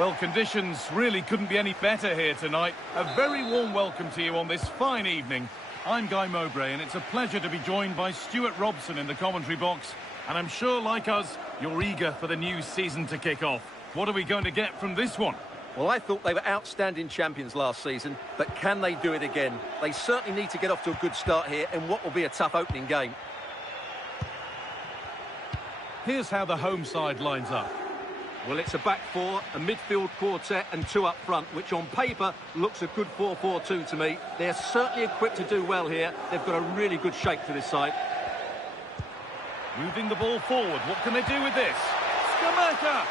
Well, conditions really couldn't be any better here tonight. A very warm welcome to you on this fine evening. I'm Guy Mowbray, and it's a pleasure to be joined by Stuart Robson in the commentary box. And I'm sure, like us, you're eager for the new season to kick off. What are we going to get from this one? Well, I thought they were outstanding champions last season, but can they do it again? They certainly need to get off to a good start here in what will be a tough opening game. Here's how the home side lines up. Well, it's a back four, a midfield quartet and two up front, which on paper looks a good 4-4-2 to me. They're certainly equipped to do well here. They've got a really good shape to this side. Moving the ball forward. What can they do with this? Skamaka!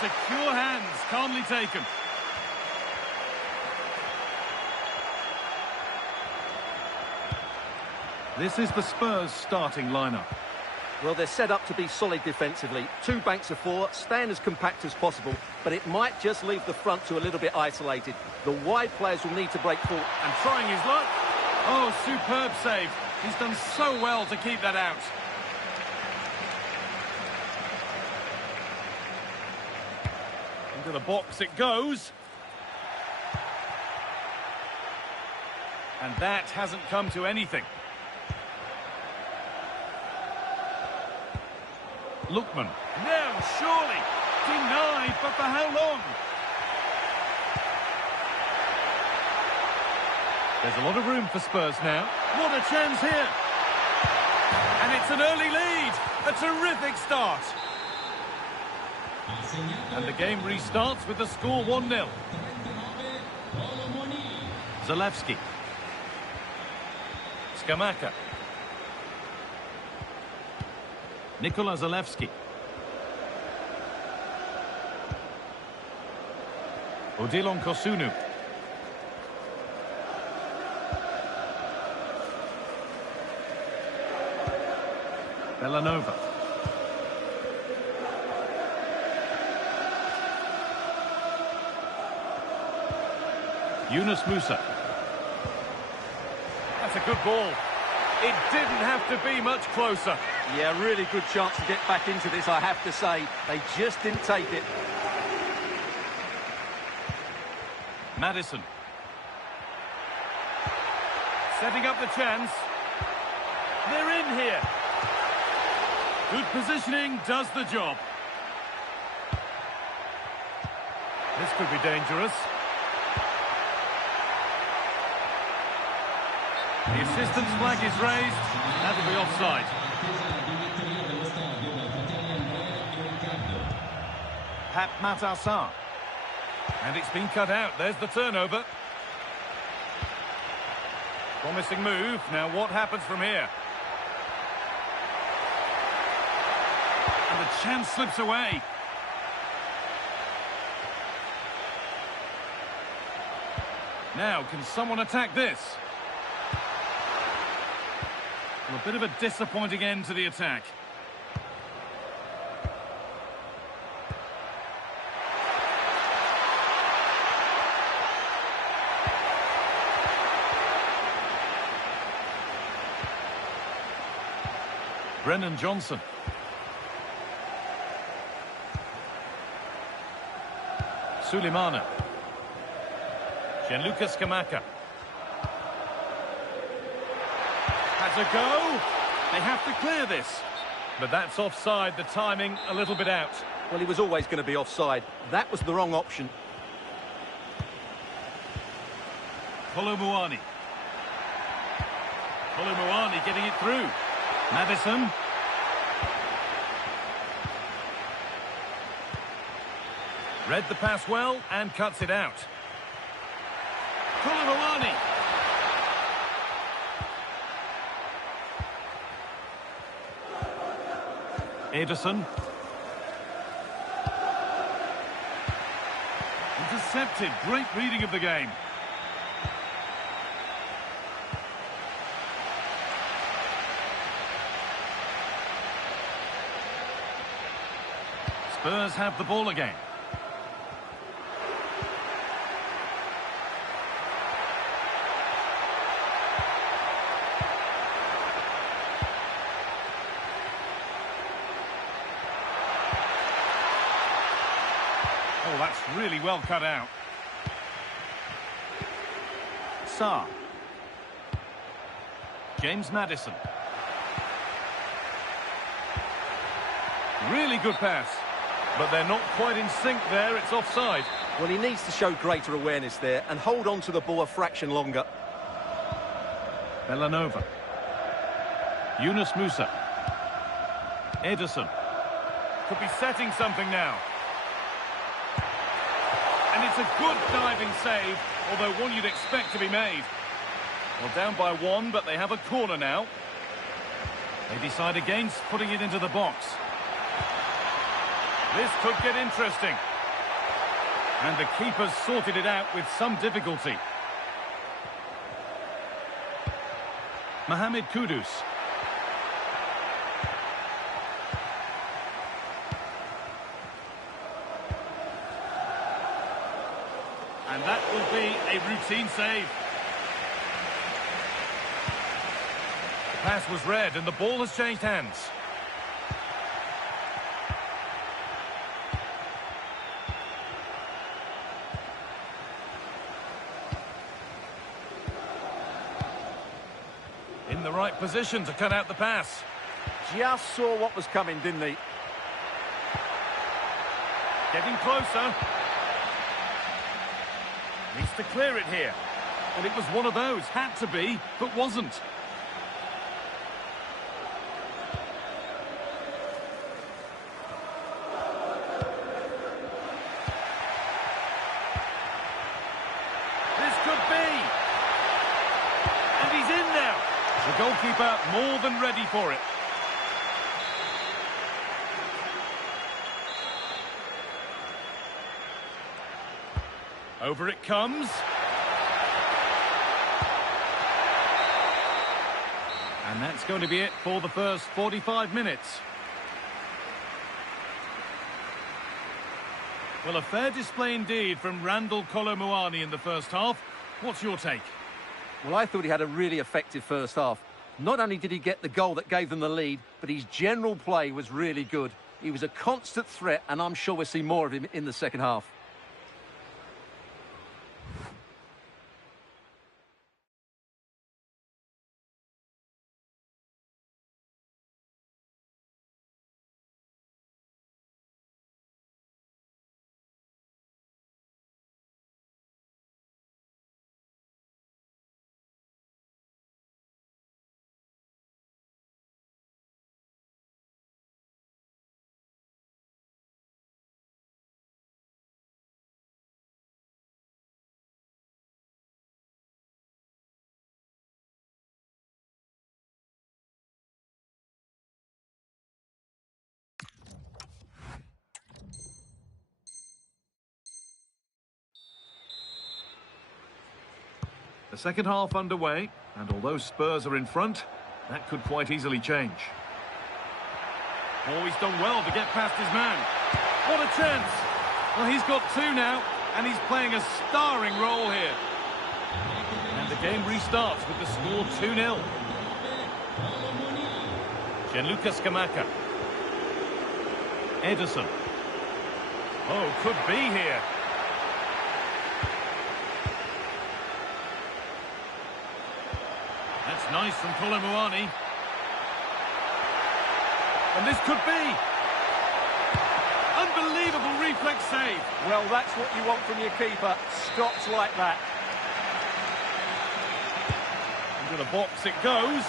Secure hands, calmly taken. This is the Spurs starting lineup. Well, they're set up to be solid defensively. Two banks of four, staying as compact as possible, but it might just leave the front two a little bit isolated. The wide players will need to break forward. And trying his luck. Oh, superb save. He's done so well to keep that out. Into the box it goes. And that hasn't come to anything. Lookman. No, surely. Denied, but for how long? There's a lot of room for Spurs now. What a chance here. And it's an early lead. A terrific start. And the game restarts with the score 1-0. Zalewski. Skamaka. Nikola Zalewski. Odilon Kosunu. Bellanova. Yunus Musa. That's a good ball. It didn't have to be much closer. Yeah, really good chance to get back into this, I have to say. They just didn't take it. Maddison. Setting up the chance. They're in here. Good positioning does the job. This could be dangerous. The assistant's flag is raised. That'll be offside. Pat Matassar. And it's been cut out. There's the turnover. Promising move. Now what happens from here? And the chance slips away. Now, can someone attack this? Well, a bit of a disappointing end to the attack. Brennan Johnson. Suleimana. Gianluca Scamacca. Has a go. They have to clear this. But that's offside, the timing a little bit out. Well, he was always going to be offside. That was the wrong option. Kolomuani. Kolomuani getting it through. Maddison. Read the pass well and cuts it out. Kolomuani. Ederson. Intercepted. Great reading of the game. Spurs have the ball again. Oh, that's really well cut out. Sarr. James Maddison. Really good pass. But they're not quite in sync there. It's offside. Well, he needs to show greater awareness there and hold on to the ball a fraction longer. Bellanova. Yunus Musa. Ederson. Could be setting something now. And it's a good diving save, although one you'd expect to be made. Well, down by one, but they have a corner now. They decide against putting it into the box. This could get interesting. And the keeper's sorted it out with some difficulty. Mohamed Kudus. And that will be a routine save. The pass was read and the ball has changed hands. In the right position to cut out the pass. Just saw what was coming, didn't he? Getting closer. Needs to clear it here. And it was one of those. Had to be, but wasn't. This could be. And he's in now. The goalkeeper more than ready for it. Over it comes. And that's going to be it for the first 45 minutes. Well, a fair display indeed from Randall Kolo Muani in the first half. What's your take? Well, I thought he had a really effective first half. Not only did he get the goal that gave them the lead, but his general play was really good. He was a constant threat, and I'm sure we'll see more of him in the second half. The second half underway, and although Spurs are in front, that could quite easily change. Oh, he's done well to get past his man. What a chance! Well, he's got two now, and he's playing a starring role here. And the game restarts with the score 2-0. Gianluca Scamacca. Ederson. Oh, could be here. That's nice from Kolo Muani. And this could be. Unbelievable reflex save. Well, that's what you want from your keeper. Stops like that. Into the box it goes.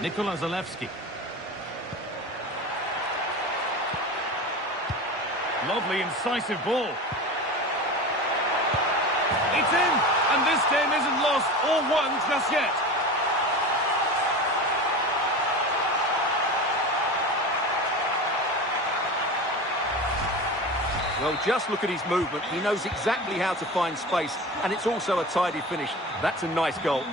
Nikola Zalewski. Lovely, incisive ball. It's in, and this game isn't lost or won just yet. Well, just look at his movement. He knows exactly how to find space, and it's also a tidy finish. That's a nice goal.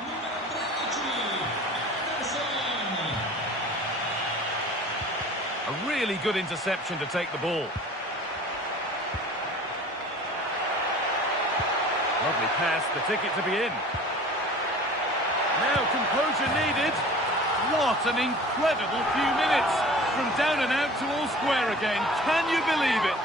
A really good interception to take the ball. Lovely pass, the ticket to be in. Now composure needed. What an incredible few minutes. From down and out to all square again. Can you believe it?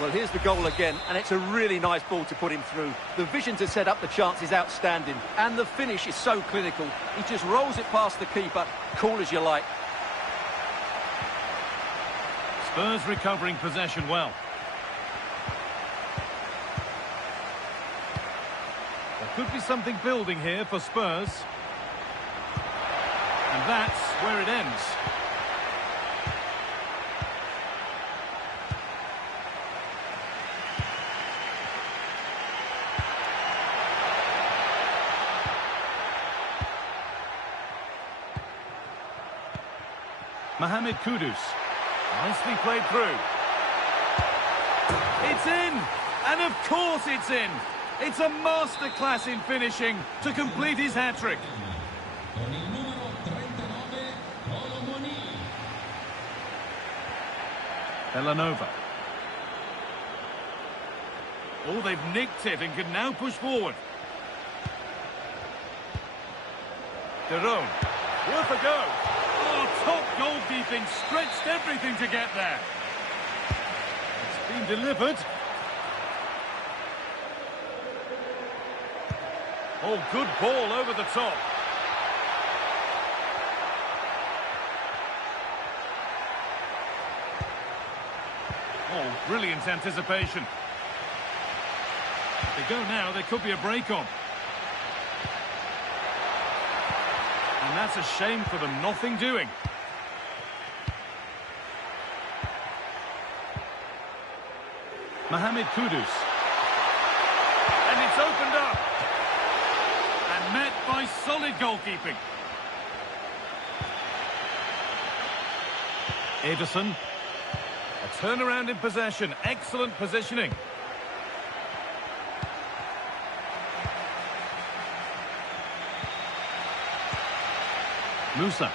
Well, here's the goal again, and it's a really nice ball to put him through. The vision to set up the chance is outstanding, and the finish is so clinical. He just rolls it past the keeper, cool as you like. Spurs recovering possession well. There could be something building here for Spurs. And that's where it ends. Mohamed Kudus. Nicely played through. It's in! And of course it's in! It's a masterclass in finishing to complete his hat-trick. Villanova. Oh, they've nicked it and can now push forward. Derone. Worth a go. Oh, top goalkeeping. Stretched everything to get there. It's been delivered. Oh, good ball over the top. Oh, brilliant anticipation. If they go now, there could be a break on. And that's a shame for them, nothing doing. Mohamed Kudus. And it's opened up. And met by solid goalkeeping. Ederson. A turnaround in possession. Excellent positioning. Musa.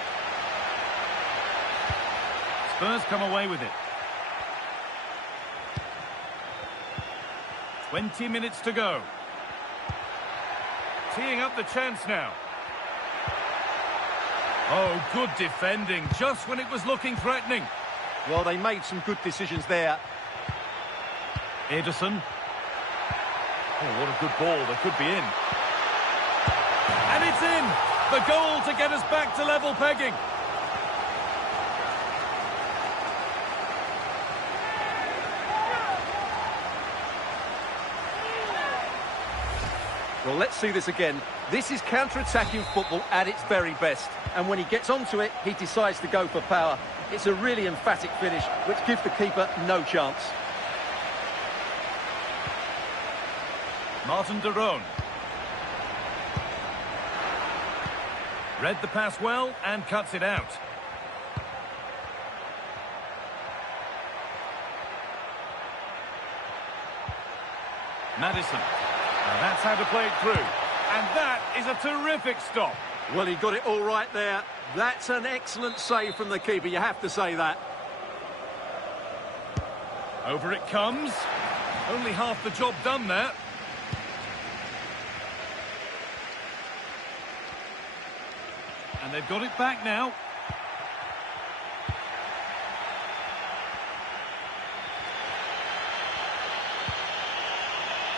Spurs come away with it. 20 minutes to go. Teeing up the chance now. Oh, good defending, just when it was looking threatening. Well, they made some good decisions there. Ederson. Oh, what a good ball, they could be in. And it's in! The goal to get us back to level pegging. Well, let's see this again. This is counter-attacking football at its very best. And when he gets onto it, he decides to go for power. It's a really emphatic finish, which gives the keeper no chance. Martin Derone. Read the pass well and cuts it out. Maddison. Now that's how to play it through. And that is a terrific stop. Well, he got it all right there. That's an excellent save from the keeper, you have to say that. Over it comes. Only half the job done there. And they've got it back now.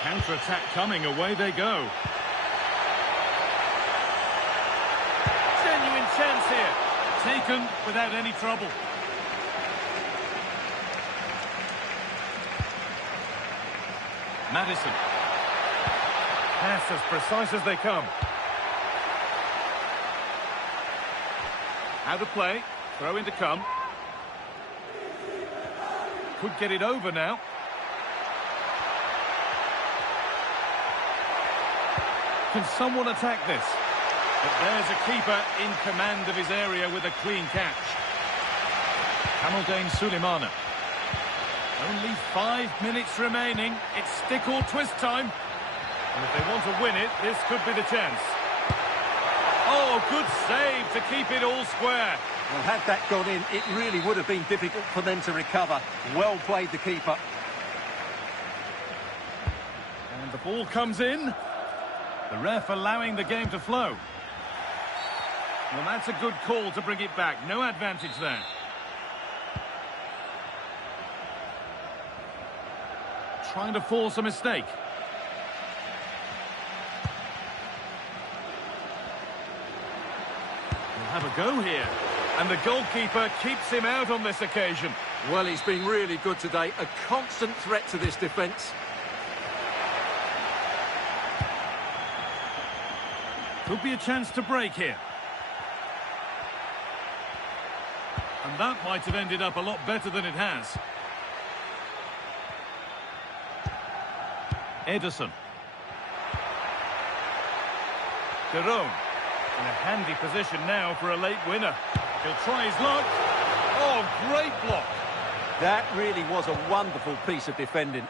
Counter-attack coming, away they go. Genuine chance here. Taken without any trouble. Maddison. Pass as precise as they come. Out of play. Throw in to come. Could get it over now. Can someone attack this? But there's a keeper in command of his area with a clean catch. Kamaldeen Sulemana. Only 5 minutes remaining. It's stick or twist time. And if they want to win it, this could be the chance. Oh, good save to keep it all square. Well, had that gone in, it really would have been difficult for them to recover. Well played, the keeper. And the ball comes in. The ref allowing the game to flow. Well, that's a good call to bring it back. No advantage there. Trying to force a mistake. We'll have a go here. And the goalkeeper keeps him out on this occasion. Well, he's been really good today. A constant threat to this defence. Could be a chance to break here. And that might have ended up a lot better than it has. Edison. Garone. In a handy position now for a late winner. He'll try his luck. Oh, great block. That really was a wonderful piece of defending.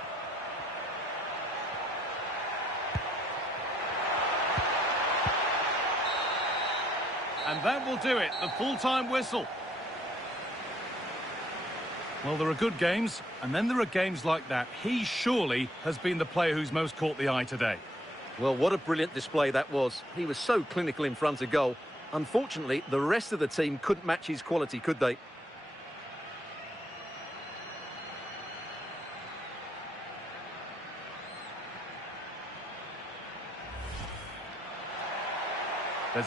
And that will do it, the full-time whistle. Well, there are good games, and then there are games like that. He surely has been the player who's most caught the eye today. Well, what a brilliant display that was. He was so clinical in front of goal. Unfortunately, the rest of the team couldn't match his quality, could they? There's...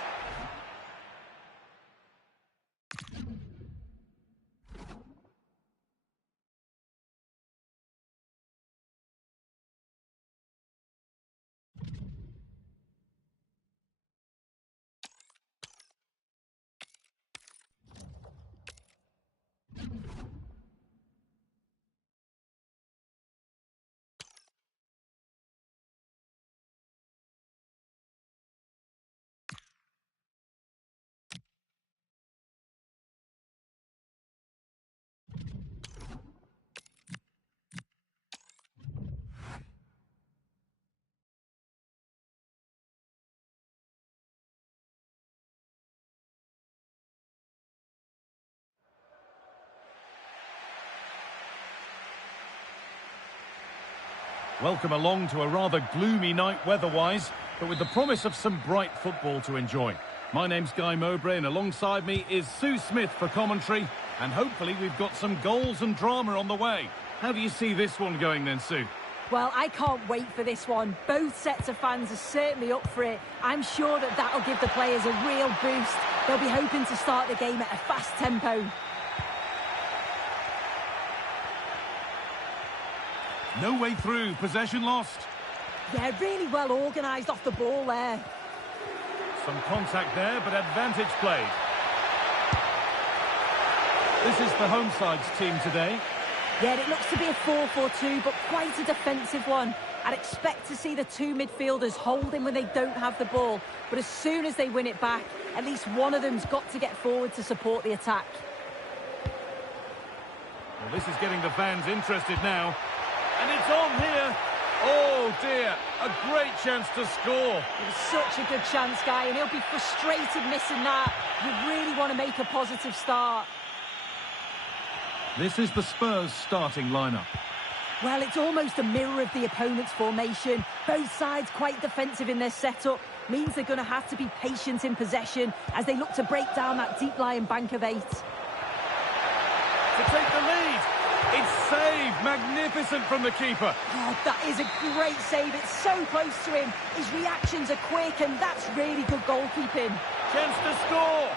Welcome along to a rather gloomy night weather-wise, but with the promise of some bright football to enjoy. My name's Guy Mowbray, and alongside me is Sue Smith for commentary, and hopefully we've got some goals and drama on the way. How do you see this one going then, Sue? Well, I can't wait for this one. Both sets of fans are certainly up for it. I'm sure that that'll give the players a real boost. They'll be hoping to start the game at a fast tempo. No way through, possession lost. Yeah, really well organised off the ball there. Some contact there, but advantage played. This is the home side's team today. Yeah, it looks to be a 4-4-2, but quite a defensive one. I'd expect to see the two midfielders holding when they don't have the ball, but as soon as they win it back, at least one of them's got to get forward to support the attack. Well, this is getting the fans interested now. And it's on here. Oh, dear. A great chance to score. It was such a good chance, Guy, and he'll be frustrated missing that. You really want to make a positive start. This is the Spurs starting lineup. Well, it's almost a mirror of the opponent's formation. Both sides quite defensive in their setup. Means they're going to have to be patient in possession as they look to break down that deep-lying bank of 8. To take the lead. It's saved. Magnificent from the keeper. Oh, that is a great save. It's so close to him. His reactions are quick, and that's really good goalkeeping. Chance to score.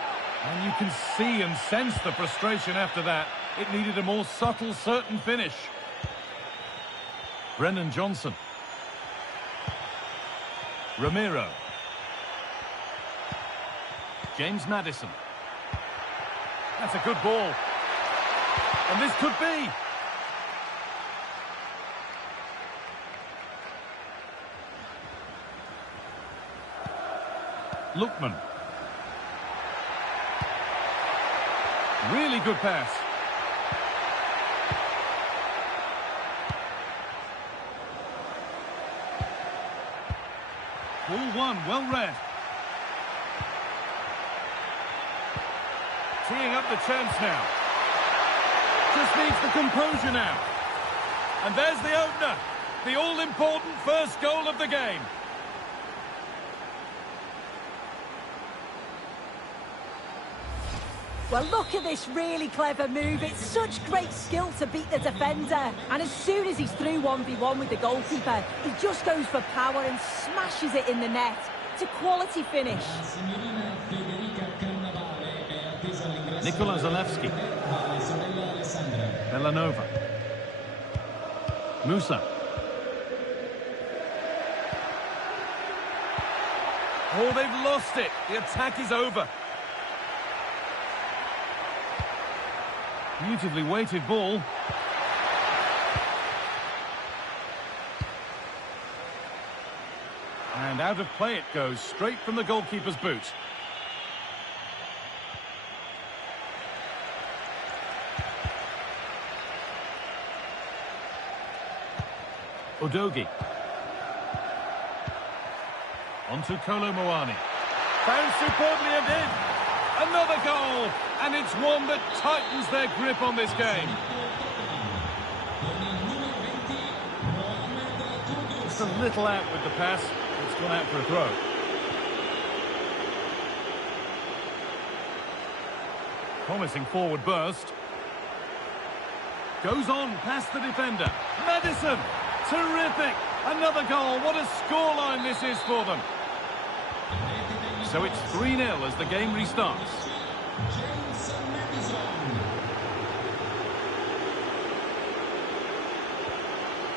And you can see and sense the frustration after that. It needed a more subtle, certain finish. Brennan Johnson. Ramiro. James Maddison. That's a good ball. And this could be. Lookman. Really good pass. Ball one, well read. Teeing up the chance now. Just needs the composure now. And there's the opener. The all-important first goal of the game. Well, look at this really clever move. It's such great skill to beat the defender. And as soon as he's through 1v1 with the goalkeeper, he just goes for power and smashes it in the net. It's a quality finish. Nikola Zalewski. Belanova. Musa. Oh, they've lost it. The attack is over. Beautifully weighted ball. And out of play it goes, straight from the goalkeeper's boot. Udogie. Onto Kolo Muani. Found superbly and in. Another goal, and it's one that tightens their grip on this game. Just a little out with the pass. It's gone out for a throw. Promising forward burst. Goes on past the defender. Madison! Terrific! Another goal. What a scoreline this is for them. So it's 3-0 as the game restarts.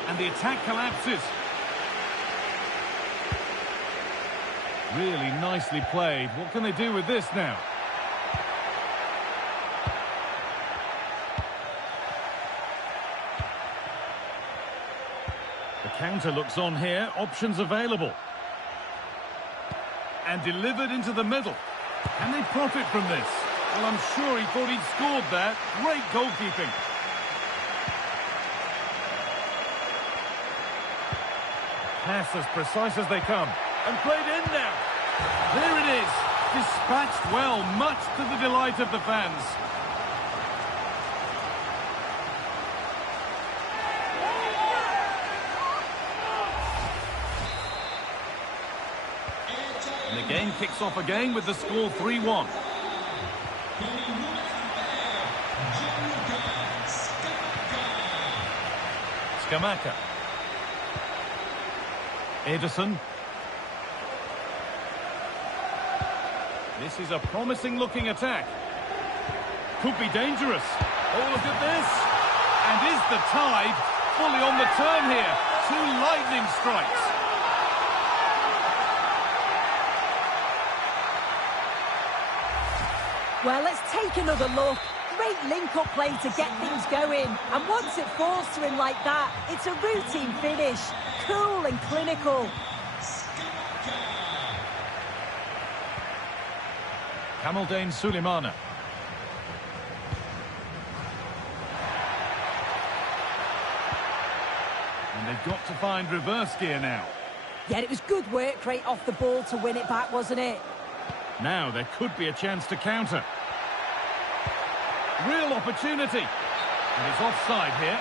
And the attack collapses. Really nicely played. What can they do with this now? The counter looks on here. Options available. And delivered into the middle. Can they profit from this? Well, I'm sure he thought he'd scored there. Great goalkeeping. Pass as precise as they come. And played in now. There it is. Dispatched well, much to the delight of the fans. And the game kicks off again with the score 3-1. Scamacca. Ederson. This is a promising-looking attack. Could be dangerous. Oh, look at this. And is the tide fully on the turn here? 2 lightning strikes. Well, let's take another look. Great link-up play to get things going. And once it falls to him like that, it's a routine finish. Cool and clinical. Kamaldeen Sulemana. And they've got to find reverse gear now. Yeah, it was good work right off the ball to win it back, wasn't it? Now there could be a chance to counter. Real opportunity. And it's offside here.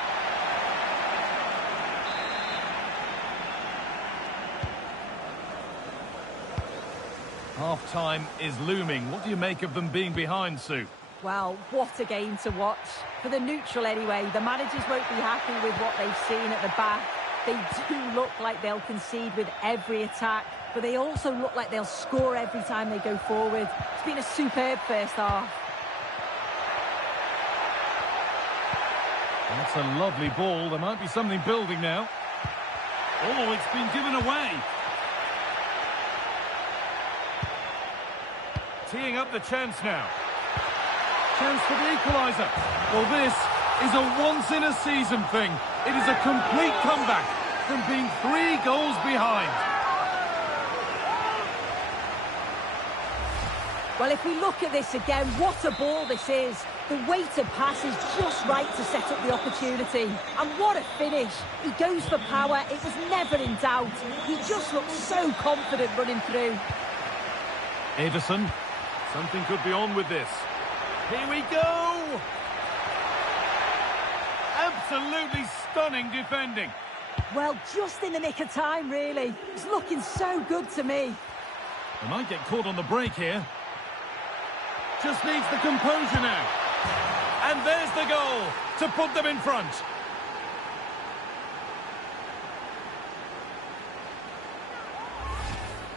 Half-time is looming. What do you make of them being behind, Sue? Well, what a game to watch. For the neutral anyway, the managers won't be happy with what they've seen at the back. They do look like they'll concede with every attack, but they also look like they'll score every time they go forward. It's been a superb first half. That's a lovely ball. There might be something building now. Oh, it's been given away. Teeing up the chance now. Chance for the equaliser. Well, this is a once-in-a-season thing. It is a complete comeback from being 3 goals behind. Well, if we look at this again, what a ball this is. The weighted pass is just right to set up the opportunity. And what a finish. He goes for power. It was never in doubt. He just looked so confident running through. Ederson. Something could be on with this. Here we go! Absolutely stunning defending. Well, just in the nick of time, really. It's looking so good to me. They might get caught on the break here. Just needs the composure now. And there's the goal to put them in front.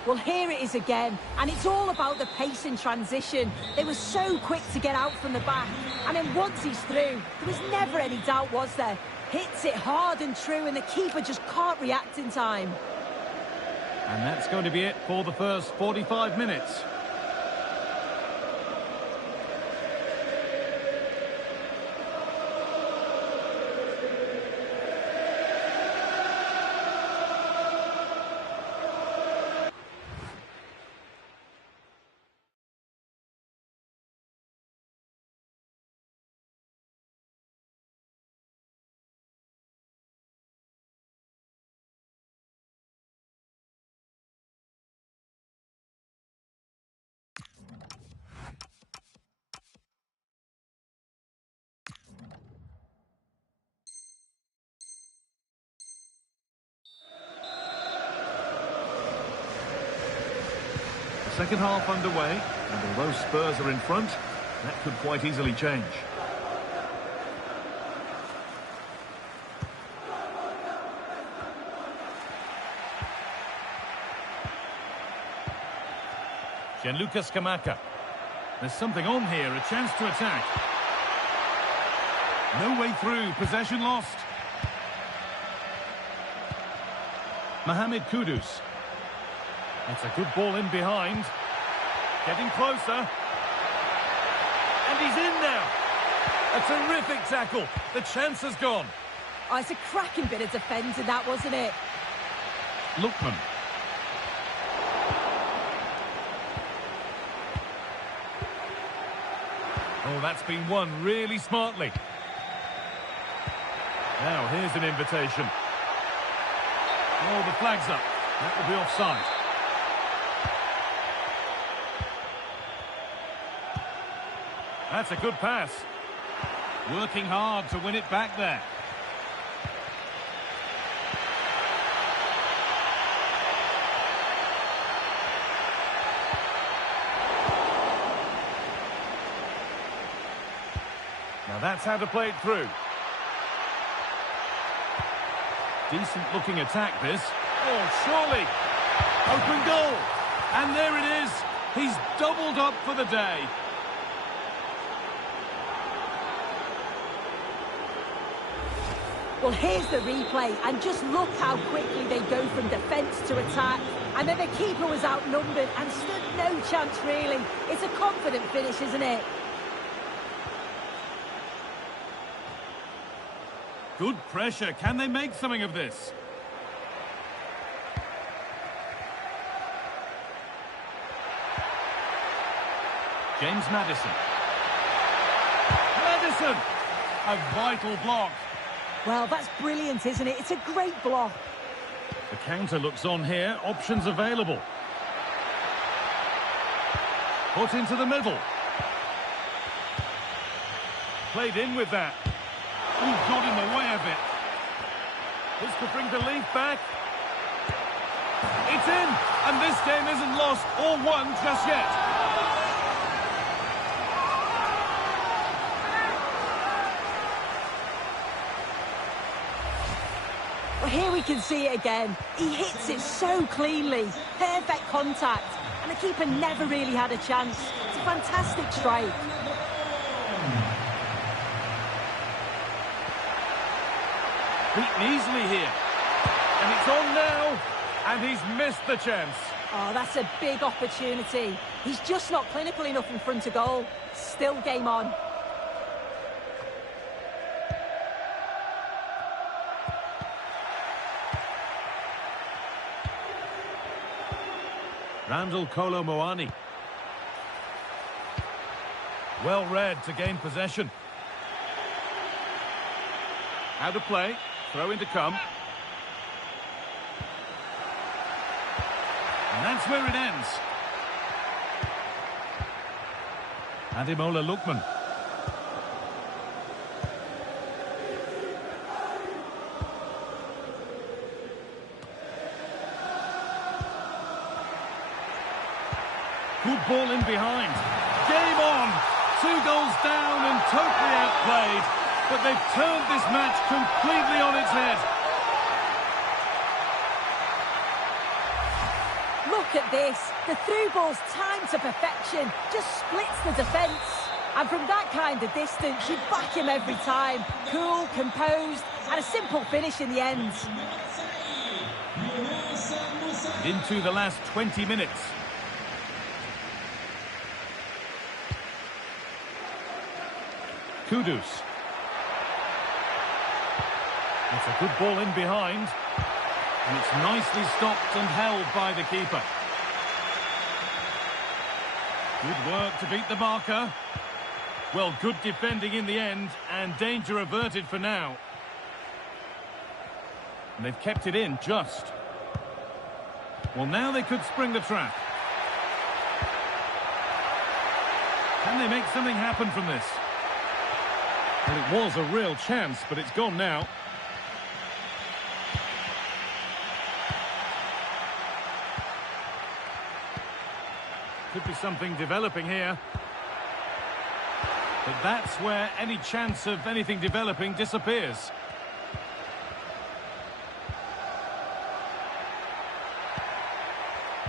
Well, here it is again, and it's all about the pace in transition. They were so quick to get out from the back, and then once he's through, there was never any doubt, was there? Hits it hard and true, and the keeper just can't react in time. And that's going to be it for the first 45 minutes. Second half underway, and although Spurs are in front, that could quite easily change. Gianluca Scamacca. There's something on here, a chance to attack. No way through, possession lost. Mohamed Kudus. That's a good ball in behind. Getting closer. And he's in now. A terrific tackle. The chance has gone. Oh, it's a cracking bit of defending, that, wasn't it? Lookman. Oh, that's been won really smartly. Now, here's an invitation. Oh, the flag's up. That will be offside. That's a good pass. Working hard to win it back there. Now that's how to play it through. Decent looking attack this. Oh, surely. Open goal. And there it is. He's doubled up for the day. Well, here's the replay, and just look how quickly they go from defence to attack. And then the keeper was outnumbered and stood no chance, really. It's a confident finish, isn't it? Good pressure. Can they make something of this? James Maddison. Maddison! A vital block. Well, that's brilliant, isn't it? It's a great block. The counter looks on here. Options available. Put into the middle. Played in with that. Ooh, got in the way of it. This could bring belief back. It's in, and this game isn't lost or won just yet. Well, here we can see it again. He hits it so cleanly. Perfect contact. And the keeper never really had a chance. It's a fantastic strike. Beaten easily here. And it's on now. And he's missed the chance. Oh, that's a big opportunity. He's just not clinical enough in front of goal. Still game on. Randall Kolo Muani. Well read to gain possession. How to play. Throw in to come. And that's where it ends. Ademola Lookman. Good ball in behind. game on. 2 goals down and totally outplayed, but they've turned this match completely on its head. Look at this. The through ball's timed to perfection. Just splits the defence. And from that kind of distance, you back him every time. Cool, composed, and a simple finish in the end. Into the last 20 minutes. Kudus. It's a good ball in behind. And it's nicely stopped and held by the keeper. Good work to beat the marker. Well, good defending in the end, and danger averted for now. And they've kept it in just. Well, now they could spring the trap. Can they make something happen from this? Well, it was a real chance, but it's gone now. Could be something developing here. But that's where any chance of anything developing disappears.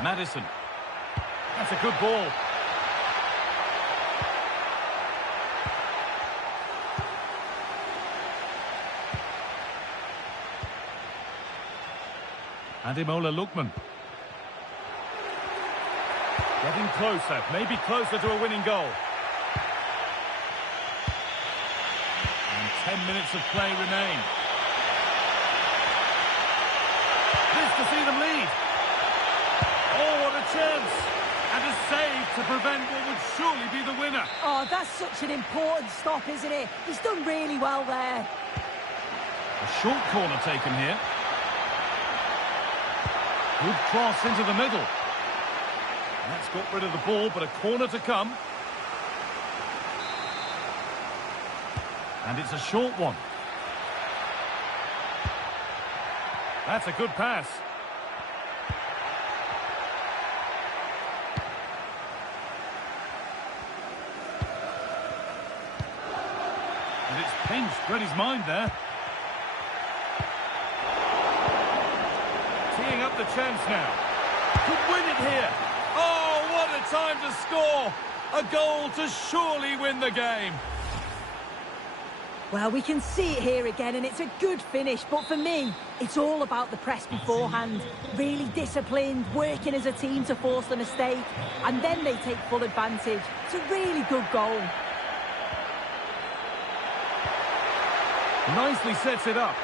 Madison. That's a good ball. Ademola Lookman. Getting closer, maybe closer to a winning goal. And 10 minutes of play remain. This to see them lead. Oh, what a chance. And a save to prevent what would surely be the winner. Oh, that's such an important stop, isn't it? He's done really well there. A short corner taken here. Good cross into the middle. That's got rid of the ball, but a corner to come. And it's a short one. That's a good pass. And it's pinched Freddie's mind there. Teeing up the chance now. Could win it here. Oh, what a time to score! A goal to surely win the game. Well, we can see it here again, and it's a good finish. But for me, it's all about the press beforehand. Really disciplined, working as a team to force the mistake. And then they take full advantage. It's a really good goal. Nicely sets it up.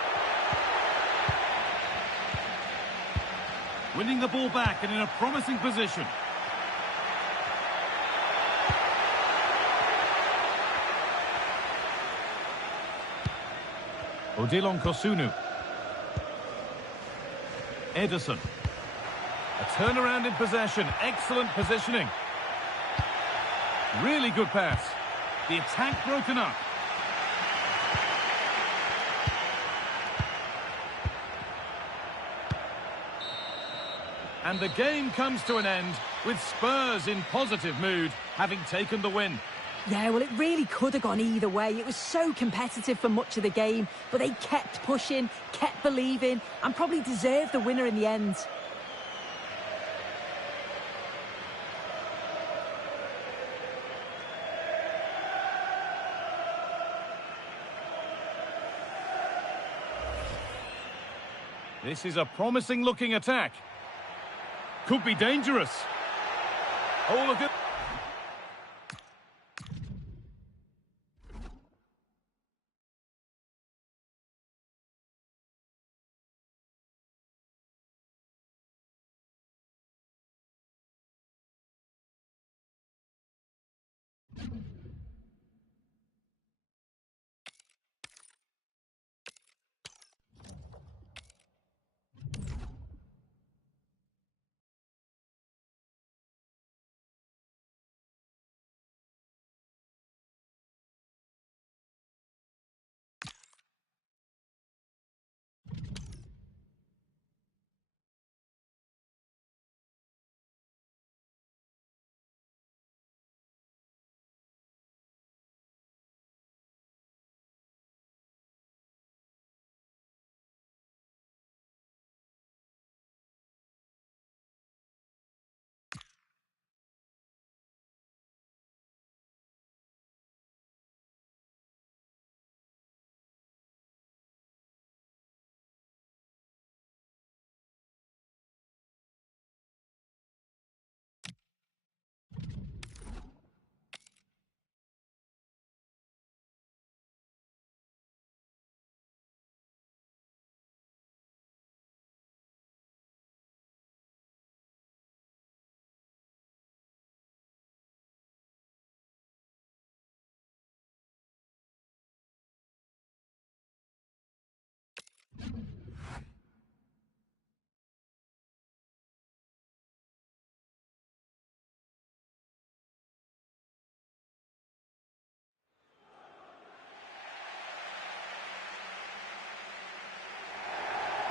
Winning the ball back and in a promising position. Odilon Kosunu. Ederson. A turnaround in possession. Excellent positioning. Really good pass. The attack broken up. And the game comes to an end with Spurs in positive mood, having taken the win. Yeah, well, it really could have gone either way. It was so competitive for much of the game, but they kept pushing, kept believing, and probably deserved the winner in the end. This is a promising-looking attack. Could be dangerous. Oh, look at...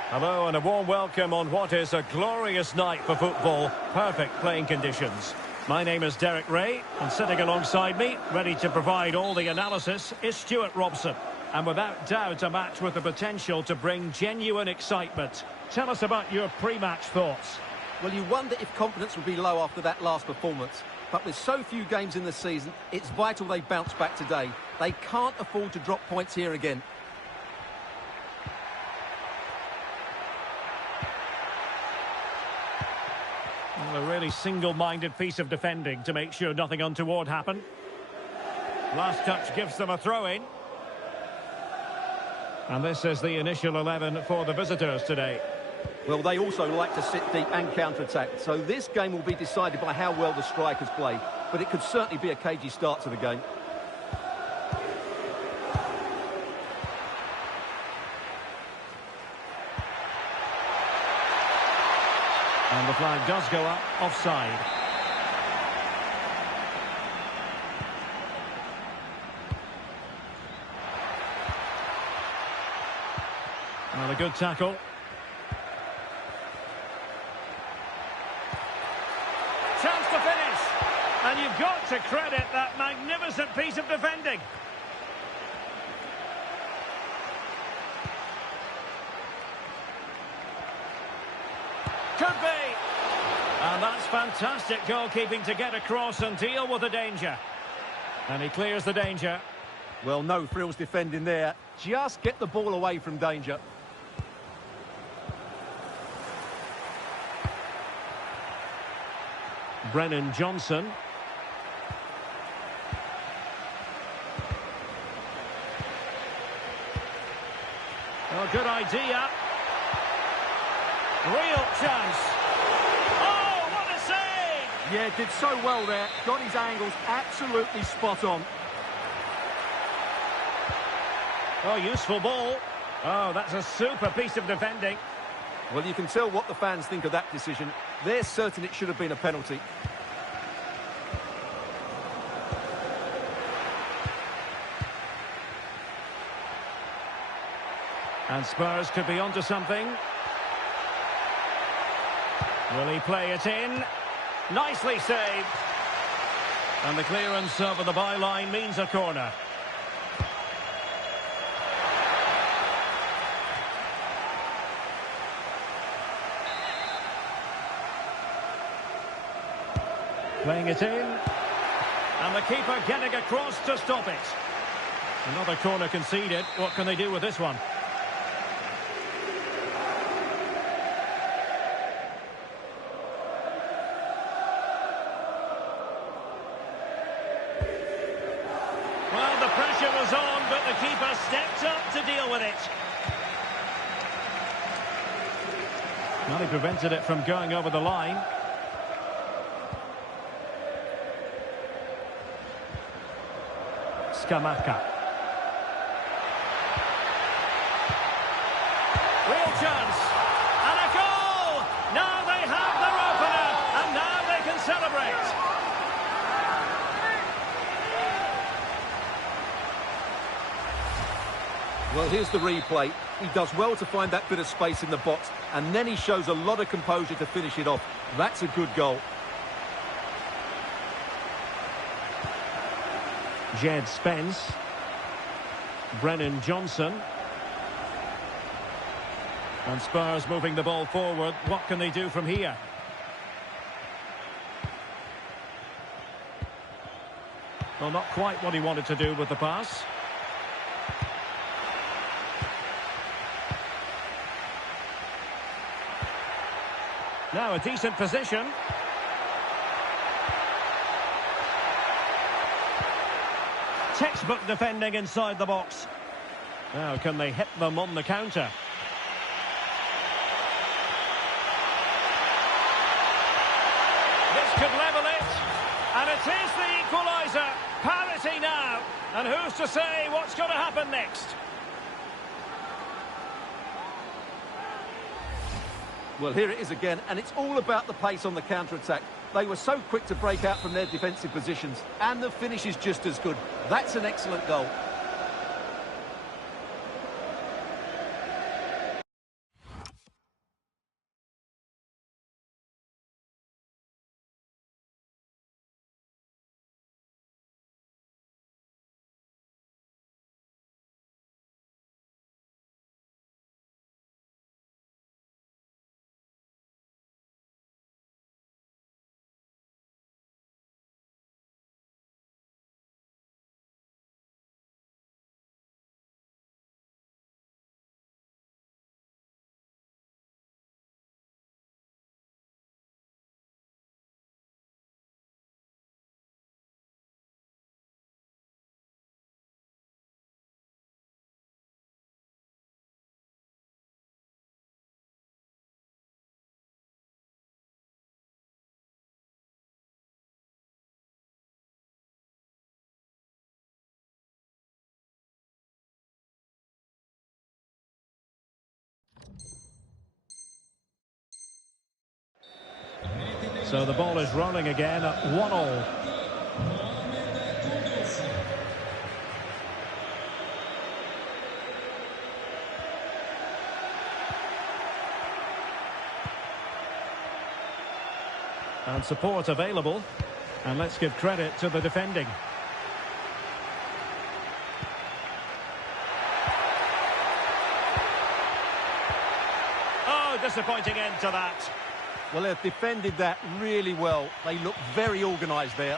Hello and a warm welcome on what is a glorious night for football. Perfect playing conditions. My name is Derek Ray, and sitting alongside me, ready to provide all the analysis, is Stuart Robson. And without doubt, a match with the potential to bring genuine excitement. Tell us about your pre-match thoughts. Well, you wonder if confidence would be low after that last performance. But with so few games in the season, it's vital they bounce back today. They can't afford to drop points here again. Well, a really single-minded piece of defending to make sure nothing untoward happened. Last touch gives them a throw-in. And this is the initial 11 for the visitors today. Well, they also like to sit deep and counter-attack, so this game will be decided by how well the strikers play. But it could certainly be a cagey start to the game. And the flag does go up, offside. Well, a good tackle. Chance to finish. And you've got to credit that magnificent piece of defending. Could be. And that's fantastic goalkeeping to get across and deal with the danger. And he clears the danger. Well, no frills defending there. Just get the ball away from danger. Brennan Johnson. Oh, good idea. Real chance. Oh, what a save! Yeah, did so well there. Got his angles absolutely spot on. Oh, useful ball. Oh, that's a super piece of defending. Well, you can tell what the fans think of that decision. They're certain it should have been a penalty. And Spurs could be onto something. Will he play it in? Nicely saved. And the clearance over the byline means a corner. Playing it in. And the keeper getting across to stop it. Another corner conceded. What can they do with this one? Well, the pressure was on, but the keeper stepped up to deal with it. Well, he prevented it from going over the line. Scamacca. Real chance. And a goal! Now they have their opener, and now they can celebrate. Well, here's the replay. He does well to find that bit of space in the box, and then he shows a lot of composure to finish it off. That's a good goal. Jed Spence. Brennan Johnson. And Spurs moving the ball forward. What can they do from here? Well, not quite what he wanted to do with the pass. Now a decent position. Textbook defending inside the box. Now can they hit them on the counter? This could level it. And it is the equaliser. Parity now. And who's to say what's going to happen next? Well, here it is again, and it's all about the pace on the counter-attack. They were so quick to break out from their defensive positions, and the finish is just as good. That's an excellent goal. So the ball is rolling again at 1-1. And support available. And let's give credit to the defending. Oh, disappointing end to that. Well, they've defended that really well. They look very organised there.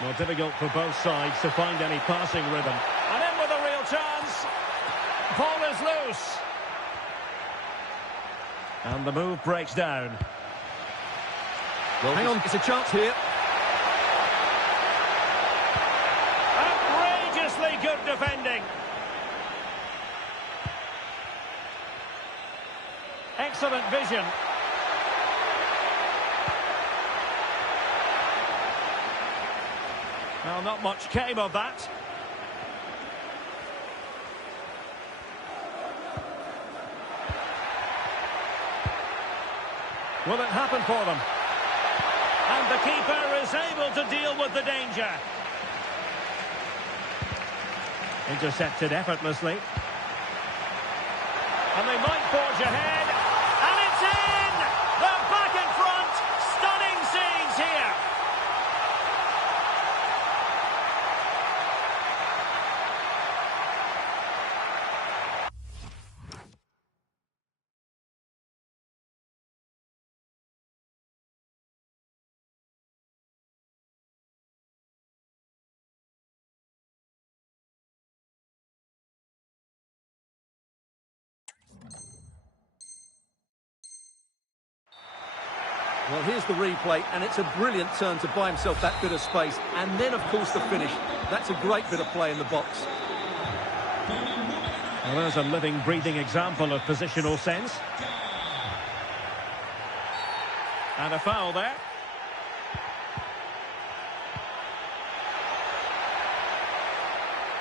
More difficult for both sides to find any passing rhythm. And in with a real chance. Ball is loose. And the move breaks down. Well, hang on, it's a chance here. Outrageously good defending. Excellent vision. Well, not much came of that. Will it happen for them? And the keeper is able to deal with the danger. Intercepted effortlessly. And they might forge ahead. And it's in! They're back in front! Stunning scenes here! Well, here's the replay, and it's a brilliant turn to buy himself that bit of space. And then, of course, the finish. That's a great bit of play in the box. Well, there's a living, breathing example of positional sense. And a foul there.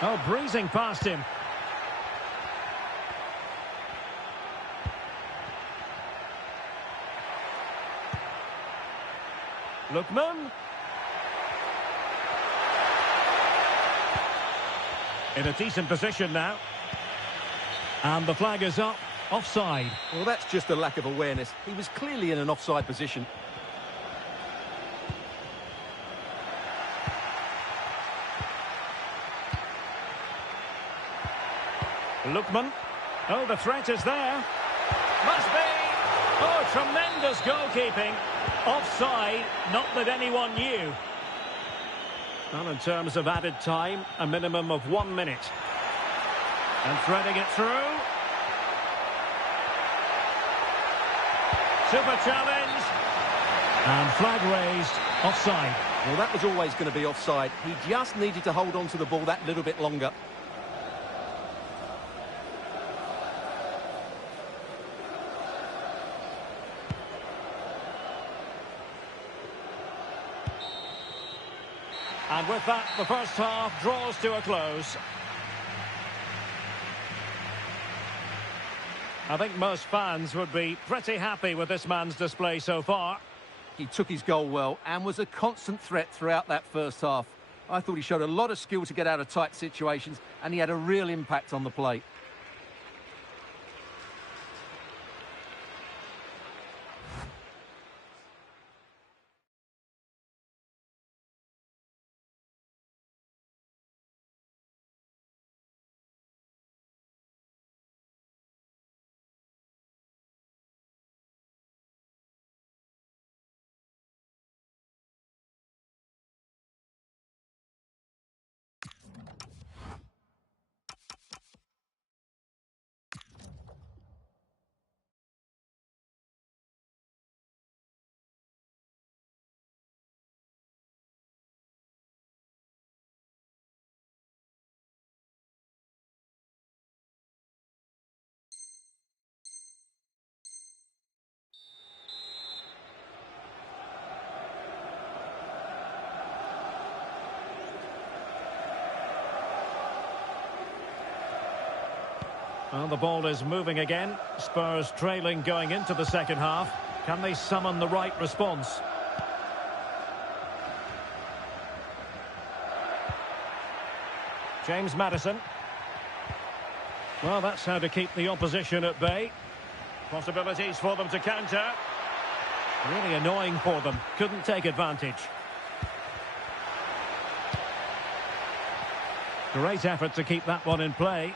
Oh, breezing past him. Lookman. In a decent position now. And the flag is up. Offside. Well, that's just a lack of awareness. He was clearly in an offside position. Lookman. Oh, the threat is there. Must be. Oh, tremendous goalkeeping. Offside, not that anyone knew. Well, in terms of added time, a minimum of 1 minute. And threading it through. Super challenge. And flag raised. Offside. Well, that was always going to be offside. He just needed to hold on to the ball that little bit longer. And with that, the first half draws to a close. I think most fans would be pretty happy with this man's display so far. He took his goal well and was a constant threat throughout that first half. I thought he showed a lot of skill to get out of tight situations, and he had a real impact on the play. Well, the ball is moving again. Spurs trailing going into the second half. Can they summon the right response? James Maddison. Well, that's how to keep the opposition at bay. Possibilities for them to counter. Really annoying for them. Couldn't take advantage. Great effort to keep that one in play.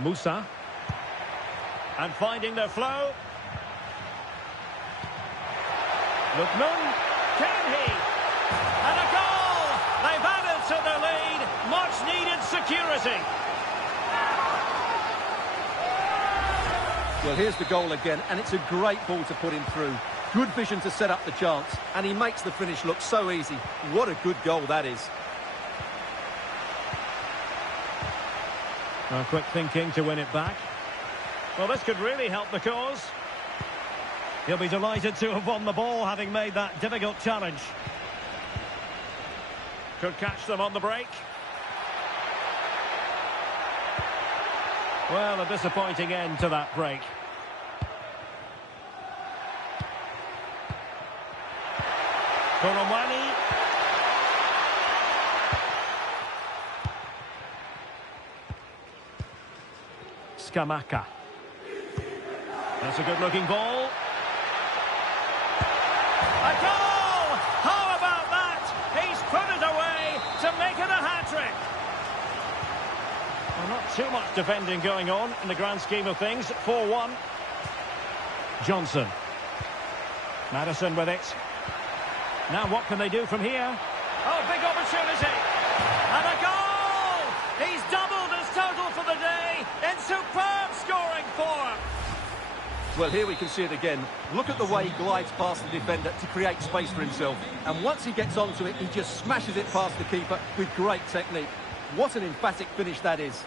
Musa. And finding their flow. Lookman. Can he? And a goal! They've added to their lead. Much needed security. Well, here's the goal again, and it's a great ball to put him through. Good vision to set up the chance, and he makes the finish look so easy. What a good goal that is. Well, quick thinking to win it back. Well, this could really help the cause. He'll be delighted to have won the ball, having made that difficult challenge. Could catch them on the break. Well, a disappointing end to that break. Koromwani. Scamacca. That's a good-looking ball. A goal! How about that? He's put it away to make it a hat-trick. Well, not too much defending going on in the grand scheme of things. 4-1. Johnson. Maddison with it. Now what can they do from here? Oh, big opportunity. And a goal! He's doubled his total for the day in superb scoring form. Well, here we can see it again. Look at the way he glides past the defender to create space for himself. And once he gets onto it, he just smashes it past the keeper with great technique. What an emphatic finish that is.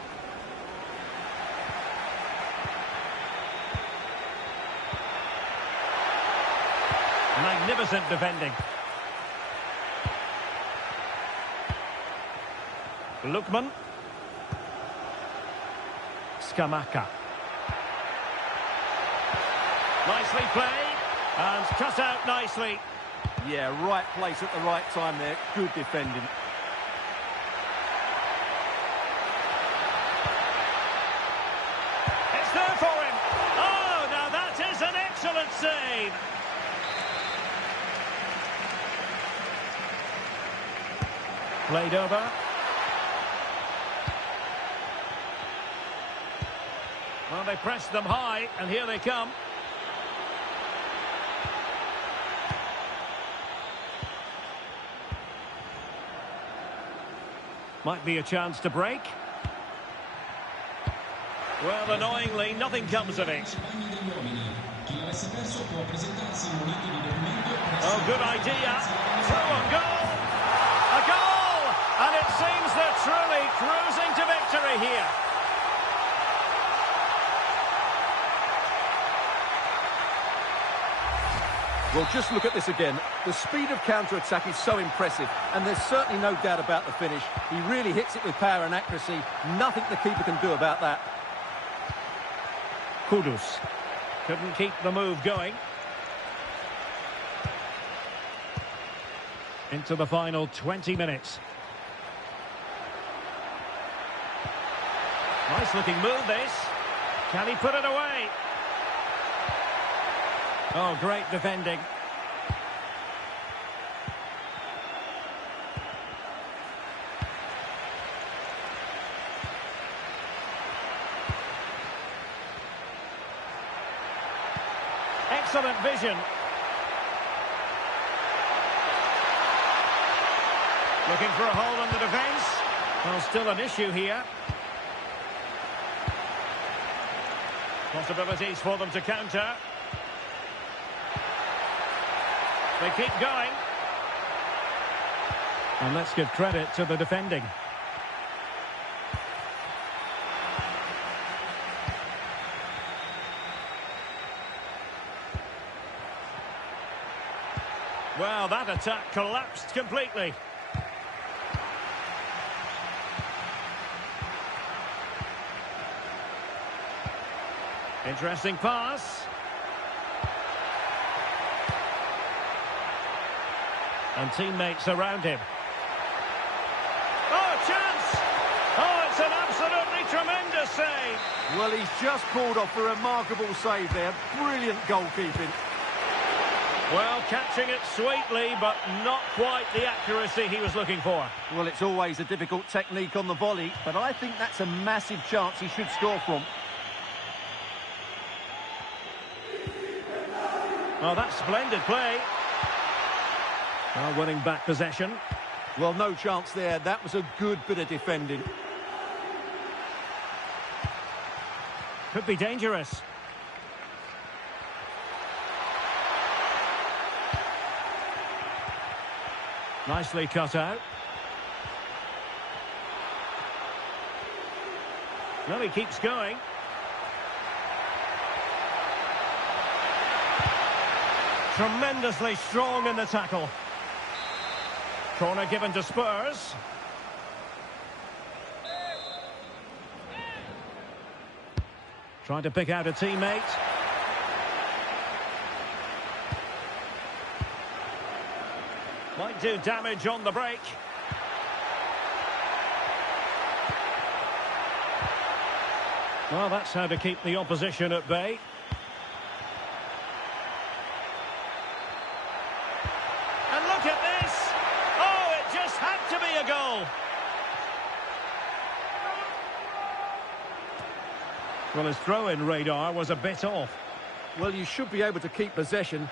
Magnificent defending. Lookman. Scamacca. Nicely played and cut out nicely. Yeah, right place at the right time there. Good defending. It's there for him. Oh, now that is an excellent save. Played over. Well, they pressed them high, and here they come. Might be a chance to break. Well, annoyingly, nothing comes of it. Oh, good idea. Through on goal. A goal! And it seems they're truly cruising to victory here. Well, just look at this again. The speed of counter-attack is so impressive, and there's certainly no doubt about the finish. He really hits it with power and accuracy. Nothing the keeper can do about that. Kudus couldn't keep the move going. Into the final 20 minutes. Nice looking move this. Can he put it away? Oh, great defending. Excellent vision. Looking for a hole in the defence. Well, still an issue here. Possibilities for them to counter. They keep going. And let's give credit to the defending. Well, that attack collapsed completely. Interesting pass. And teammates around him. Oh, chance! Oh, it's an absolutely tremendous save. Well, he's just pulled off a remarkable save there. Brilliant goalkeeping. Well, catching it sweetly, but not quite the accuracy he was looking for. Well, it's always a difficult technique on the volley, but I think that's a massive chance he should score from. Oh, that's splendid play. Well, winning back possession. Well, no chance there. That was a good bit of defending. Could be dangerous. Nicely cut out. Well, he keeps going. Tremendously strong in the tackle. Corner given to Spurs. Trying to pick out a teammate. Might do damage on the break. Well, that's how to keep the opposition at bay. And look at this! Oh, it just had to be a goal! Well, his throw-in radar was a bit off. Well, you should be able to keep possession.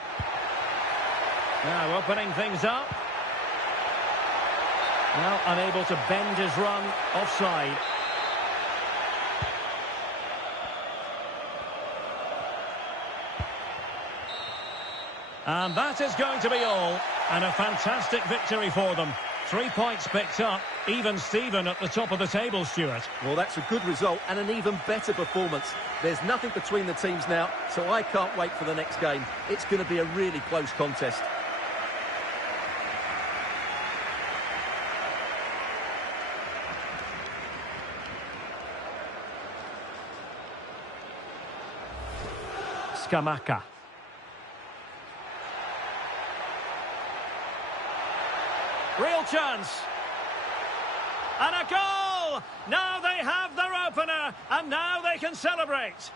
Now opening things up. Now unable to bend his run, offside. And that is going to be all. And a fantastic victory for them. 3 points picked up, even Steven at the top of the table, Stuart. Well, that's a good result and an even better performance. There's nothing between the teams now, so I can't wait for the next game. It's going to be a really close contest. Scamacca. Real chance. And a goal! Now they have their opener, and now they can celebrate.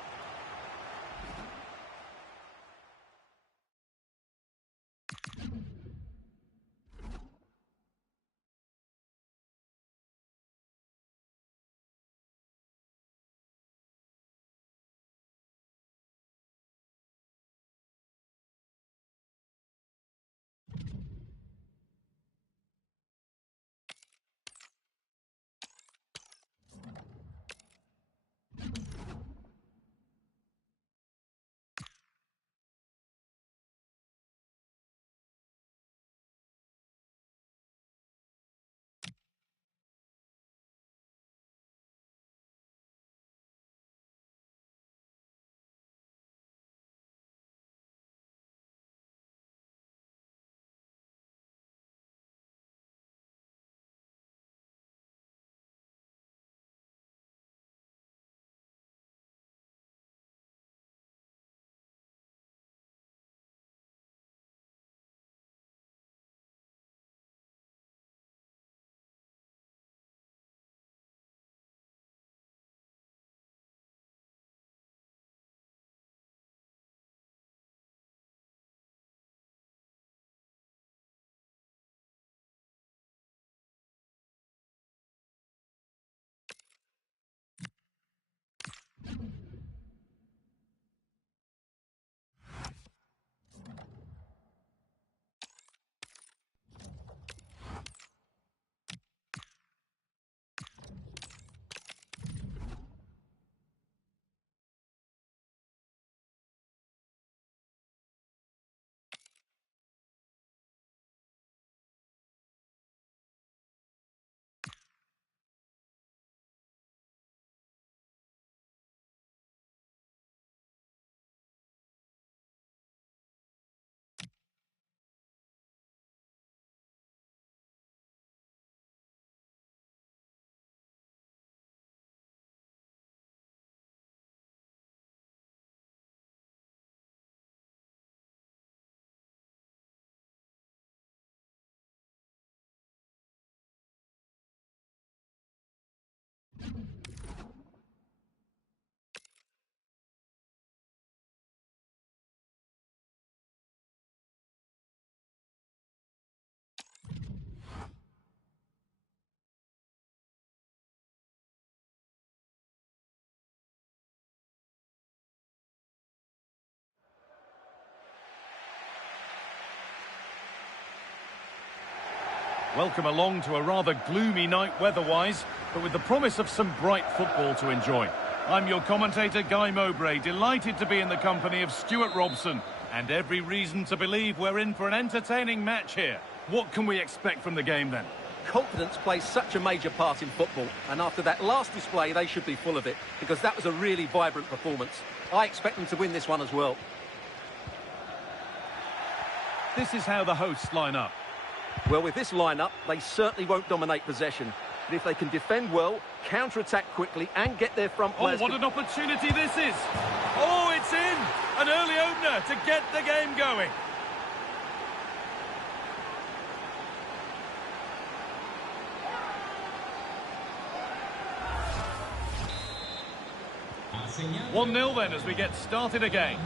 Welcome along to a rather gloomy night weather-wise, but with the promise of some bright football to enjoy. I'm your commentator, Guy Mowbray, delighted to be in the company of Stuart Robson, and every reason to believe we're in for an entertaining match here. What can we expect from the game then? Confidence plays such a major part in football, and after that last display, they should be full of it, because that was a really vibrant performance. I expect them to win this one as well. This is how the hosts line up. Well, with this lineup, they certainly won't dominate possession. But if they can defend well, counter-attack quickly and get their front players... Oh, what an opportunity this is! Oh, it's in! An early opener to get the game going. One 0 then as we get started again.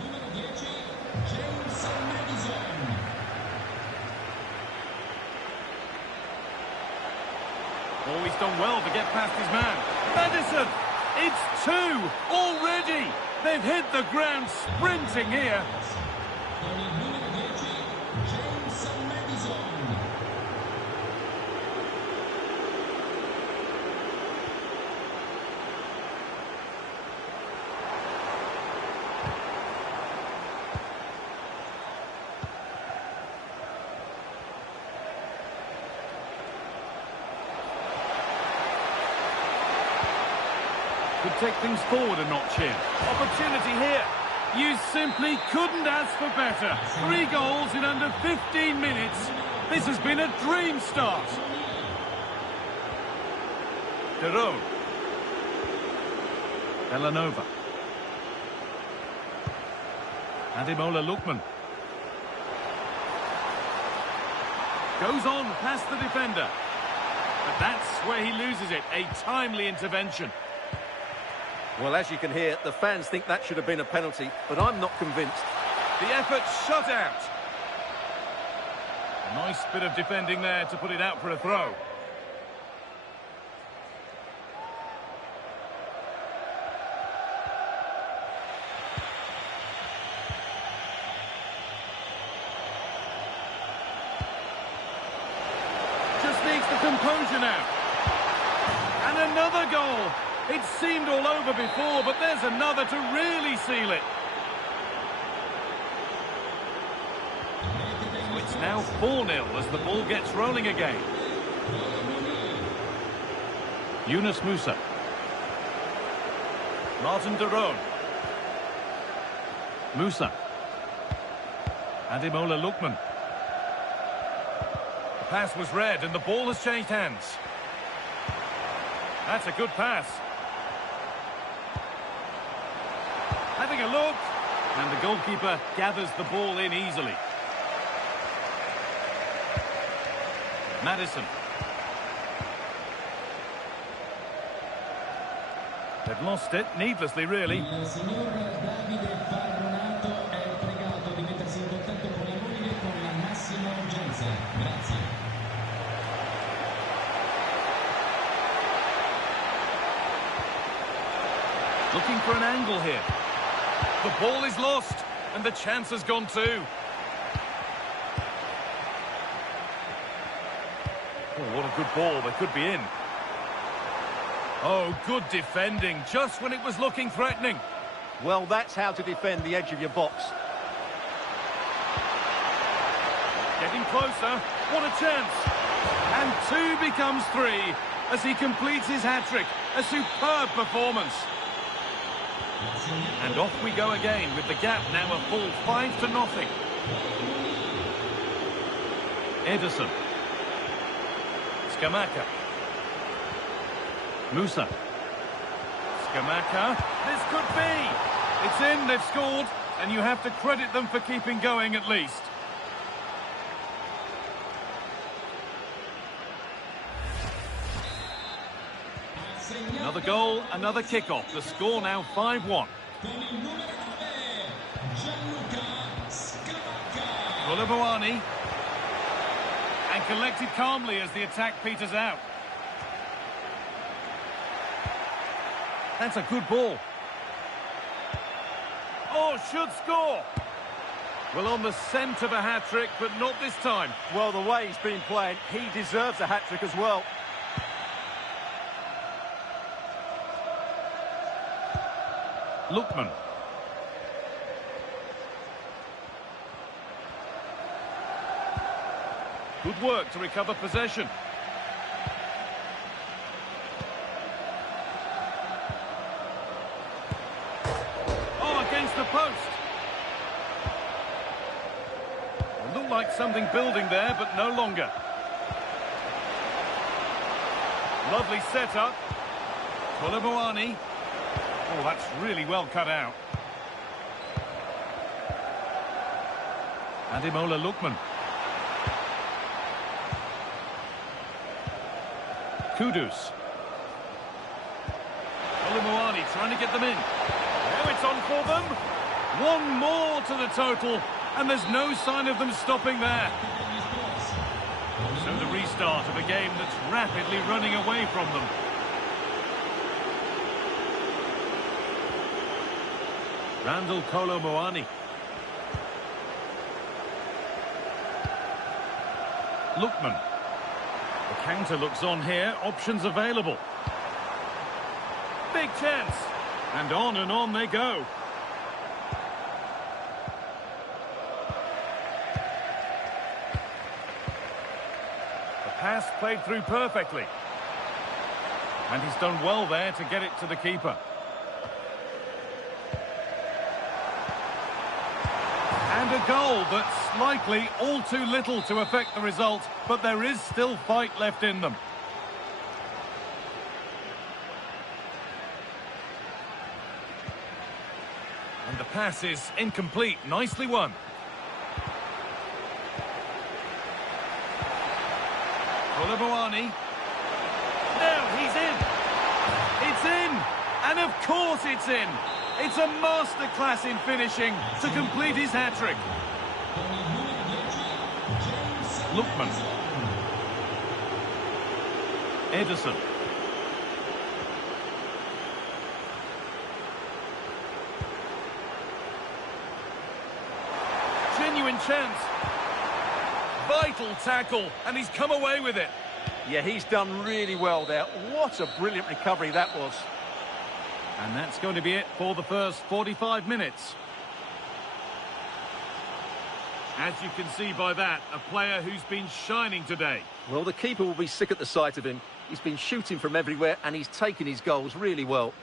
Oh, he's done well to get past his man. Madison! It's 2 already! They've hit the ground sprinting here. Could take things forward a notch here. Opportunity here. You simply couldn't ask for better. 3 goals in under 15 minutes. This has been a dream start. Derone. Belanova. Ademola Lookman. Goes on past the defender. But that's where he loses it. A timely intervention. Well, as you can hear, the fans think that should have been a penalty, but I'm not convinced. The effort shut out. A nice bit of defending there to put it out for a throw. Just needs the composure now. And another goal. It seemed all over before, but there's another to really seal it. So it's now 4-0 as the ball gets rolling again. Yunus Musa. Martin Derone. Musa. Ademola Lookman. The pass was read and the ball has changed hands. That's a good pass. Having a look, and the goalkeeper gathers the ball in easily. Madison. They've lost it, needlessly really. Looking for an angle here. The ball is lost, and the chance has gone too. Oh, what a good ball. They could be in. Oh, good defending, just when it was looking threatening. Well, that's how to defend the edge of your box. Getting closer. What a chance. And 2 becomes 3 as he completes his hat-trick. A superb performance. And off we go again with the gap now a full 5-0. Ederson. Scamacca. Musa. Scamacca. This could be. It's in, they've scored, and you have to credit them for keeping going at least. Another goal, another kick-off. The score now 5-1. Koulibaly. And collected calmly as the attack peters out. That's a good ball. Oh, should score. Well, on the scent of a hat-trick, but not this time. Well, the way he's been playing, he deserves a hat-trick as well. Lookman. Good work to recover possession. Oh, against the post. It looked like something building there, but no longer. Lovely setup. Kolomoani. Oh, that's really well cut out. Ademola Lookman. Kudus. Kolomoani trying to get them in. Now it's on for them. One more to the total, and there's no sign of them stopping there. So the restart of a game that's rapidly running away from them. Randall Kolomoani. Lookman. The counter looks on here, options available. Big chance. And on they go. The pass played through perfectly. And he's done well there to get it to the keeper. And a goal that's likely all too little to affect the result, but there is still fight left in them. And the pass is incomplete. Nicely won. Kolomoani. Now he's in. It's in. And of course it's in. It's a masterclass in finishing to complete his hat-trick. Lookman. Edison. Genuine chance. Vital tackle, and he's come away with it. Yeah, he's done really well there. What a brilliant recovery that was. And that's going to be it for the first 45 minutes. As you can see by that, a player who's been shining today. Well, the keeper will be sick at the sight of him. He's been shooting from everywhere and he's taken his goals really well.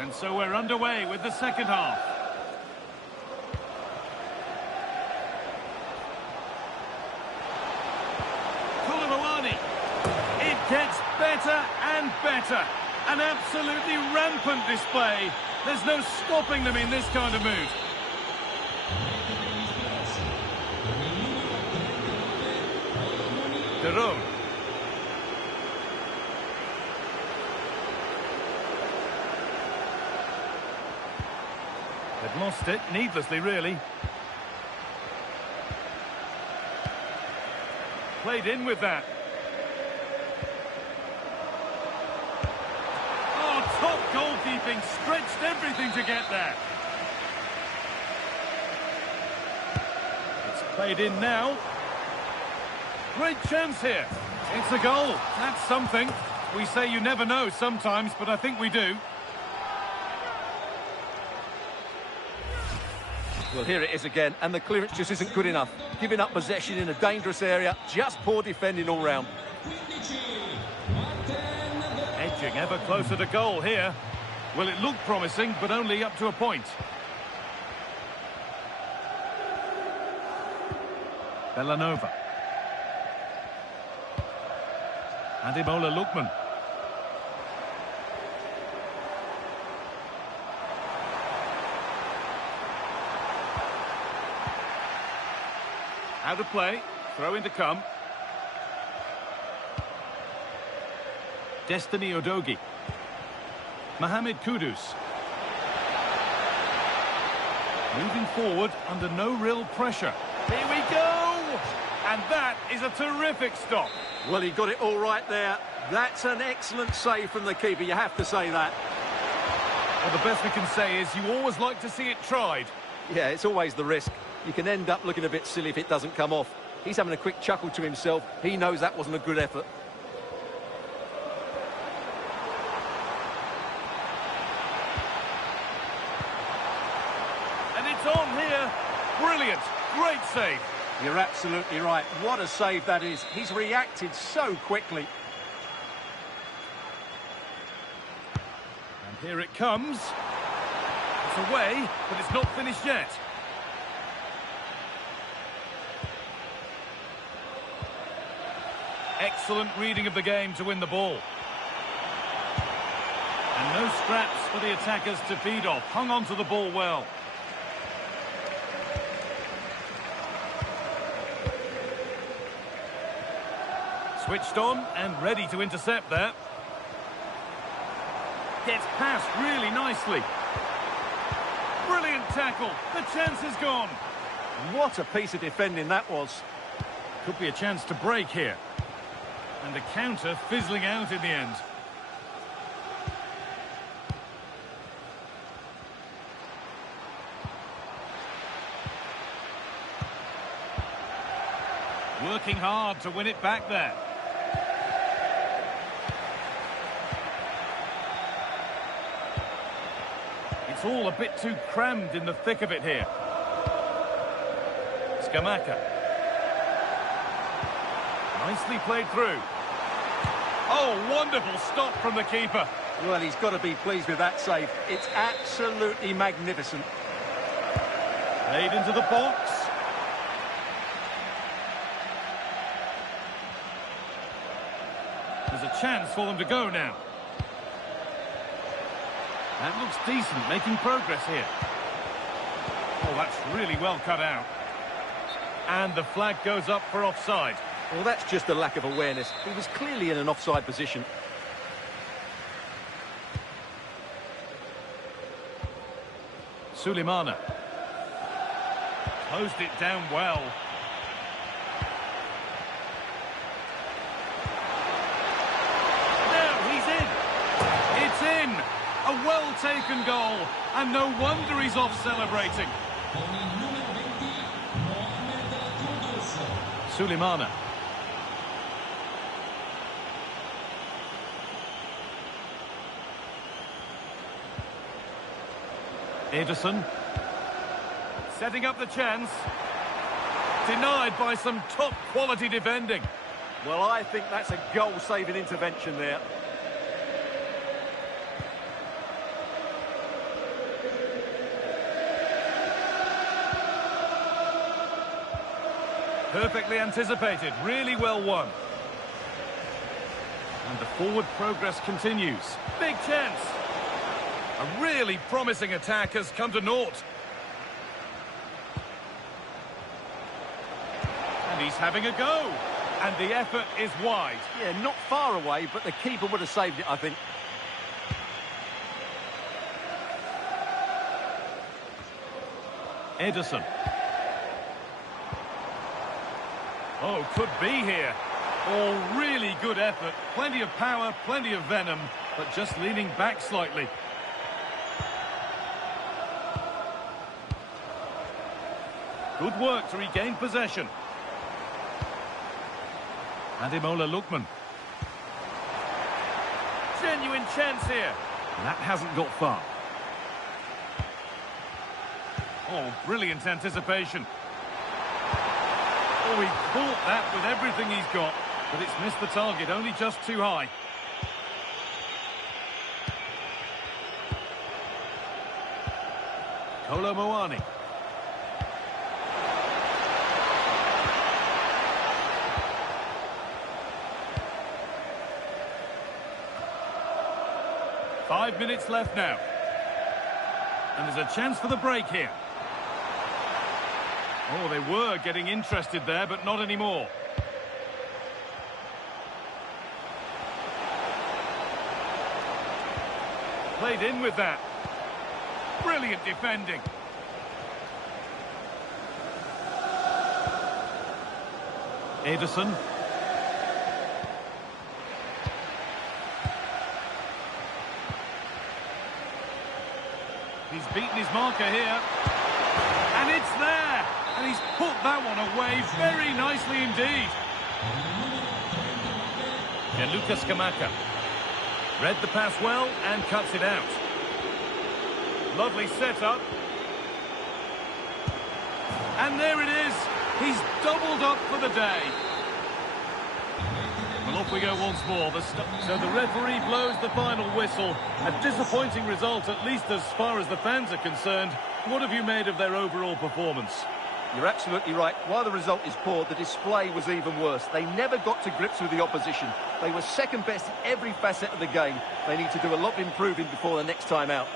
And so we're underway with the second half. Kolomoani. It gets better and better. An absolutely rampant display. There's no stopping them in this kind of mood. Derone. They've lost it, needlessly, really. Played in with that. Oh, top goalkeeping. working, stretched everything to get there. It's played in now. Great chance here. It's a goal. That's something. We say you never know sometimes, but I think we do. Well, here it is again, and the clearance just isn't good enough. Giving up possession in a dangerous area, just poor defending all round. Edging ever closer to goal here. Well, it looked promising, but only up to a point. Bellanova. Ademola Lookman. Out of play. Throw in to come. Destiny Udogie. Mohamed Kudus. Moving forward under no real pressure. Here we go! And that is a terrific stop. Well, he got it all right there. That's an excellent save from the keeper, you have to say that. Well, the best we can say is you always like to see it tried. Yeah, it's always the risk. You can end up looking a bit silly if it doesn't come off. He's having a quick chuckle to himself. He knows that wasn't a good effort. And it's on here. Brilliant. Great save. You're absolutely right. What a save that is. He's reacted so quickly. And here it comes. It's away, but it's not finished yet. Excellent reading of the game to win the ball. And no scraps for the attackers to feed off. Hung on to the ball well. Switched on and ready to intercept there. Gets past really nicely. Brilliant tackle. The chance is gone. What a piece of defending that was. Could be a chance to break here. And the counter fizzling out in the end. Working hard to win it back there. It's all a bit too crammed in the thick of it here. Scamacca. Nicely played through. Oh, wonderful stop from the keeper. Well, he's got to be pleased with that save. It's absolutely magnificent. Played into the box. There's a chance for them to go now. That looks decent, making progress here. Oh, that's really well cut out. And the flag goes up for offside. Well, that's just a lack of awareness. He was clearly in an offside position. Sulemana. Closed it down well. Now he's in. It's in. A well-taken goal. And no wonder he's off celebrating. Sulemana. Ederson. Setting up the chance. Denied by some top-quality defending. Well, I think that's a goal-saving intervention there. Perfectly anticipated, really well won. And the forward progress continues. Big chance. A really promising attack has come to naught. And he's having a go. And the effort is wide. Yeah, not far away, but the keeper would have saved it, I think. Ederson. Oh, could be here. Oh, really good effort. Plenty of power, plenty of venom, but just leaning back slightly. Good work to regain possession. Ademola Lookman. Genuine chance here. That hasn't got far. Oh, brilliant anticipation. Oh, he caught that with everything he's got, but it's missed the target, only just too high. Kolo Muani. Five minutes left now. And there's a chance for the break here. Oh, they were getting interested there, but not anymore. Played in with that. Brilliant defending. Ederson. He's beaten his marker here. And it's there! And he's put that one away very nicely indeed. Gianluca Scamacca. Read the pass well and cuts it out. Lovely setup. And there it is. He's doubled up for the day. Well, off we go once more. So the referee blows the final whistle. A disappointing result, at least as far as the fans are concerned. What have you made of their overall performance? You're absolutely right. While the result is poor, the display was even worse. They never got to grips with the opposition. They were second best in every facet of the game. They need to do a lot of improving before the next time out.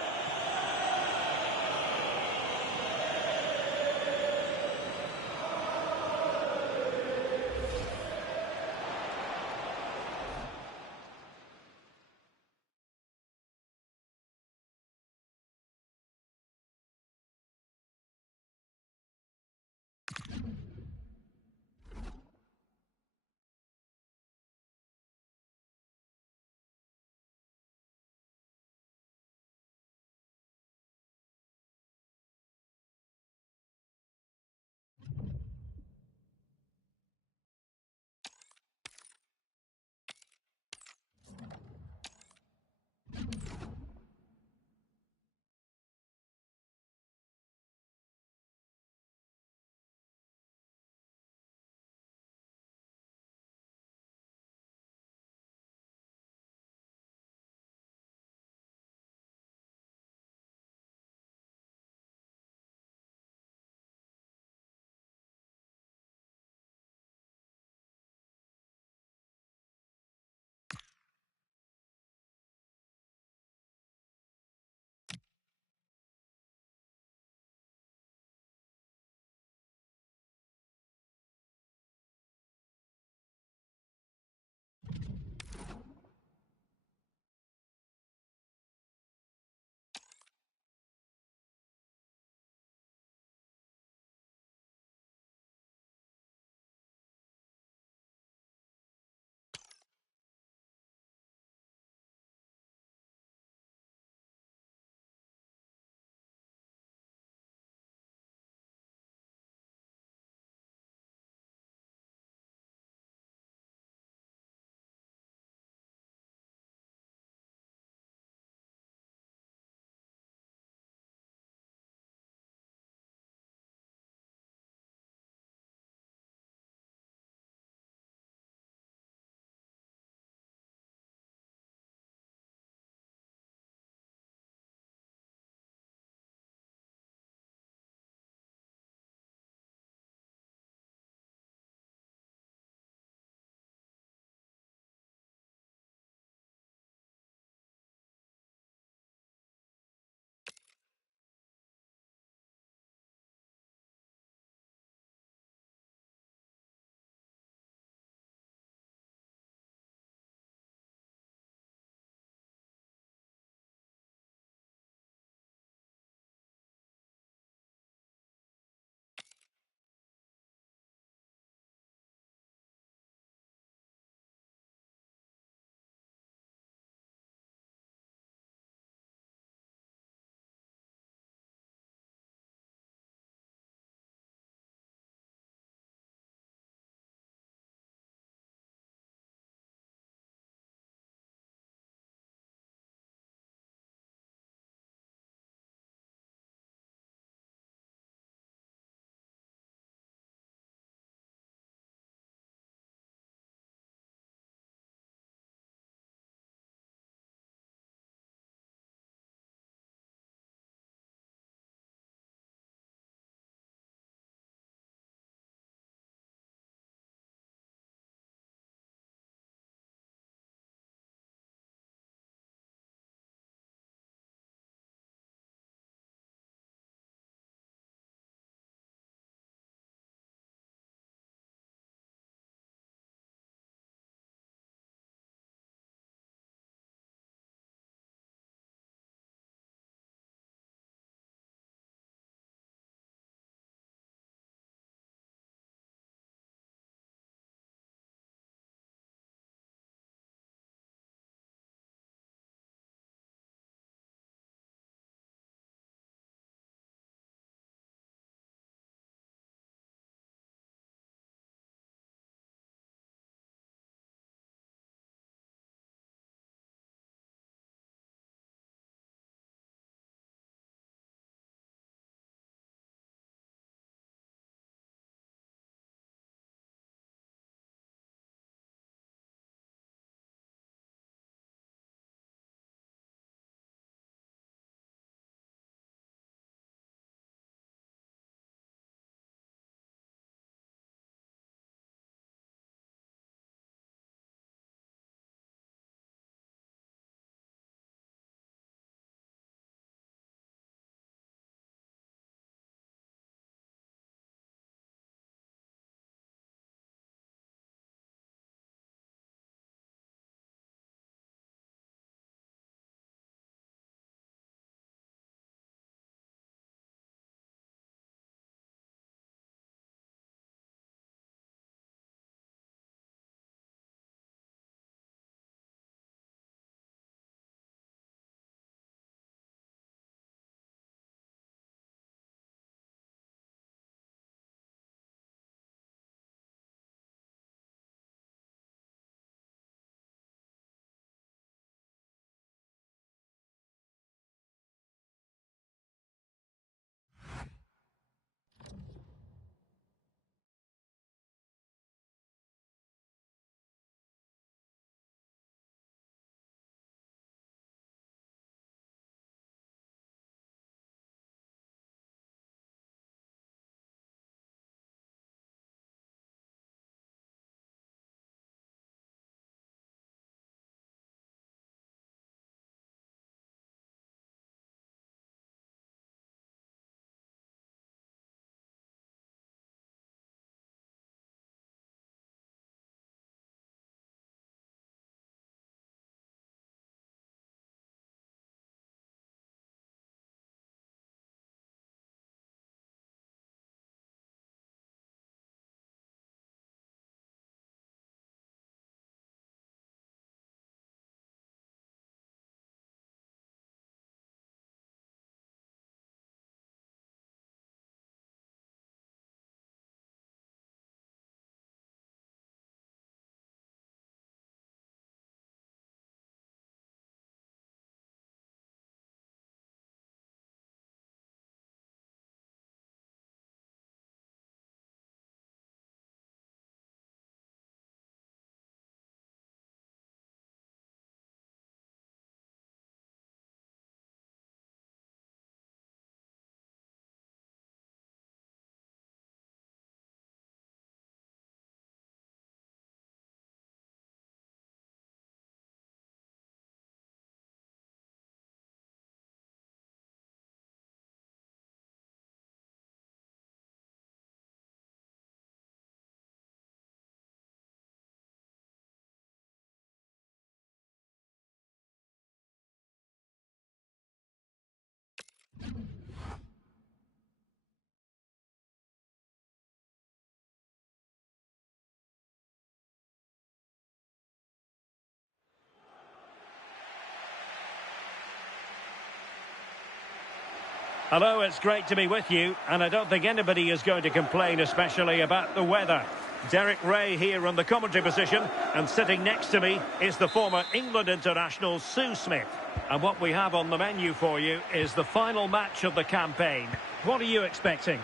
Hello, it's great to be with you, and I don't think anybody is going to complain, especially about the weather. Derek Ray here on the commentary position, and sitting next to me is the former England international Sue Smith. And what we have on the menu for you is the final match of the campaign. What are you expecting?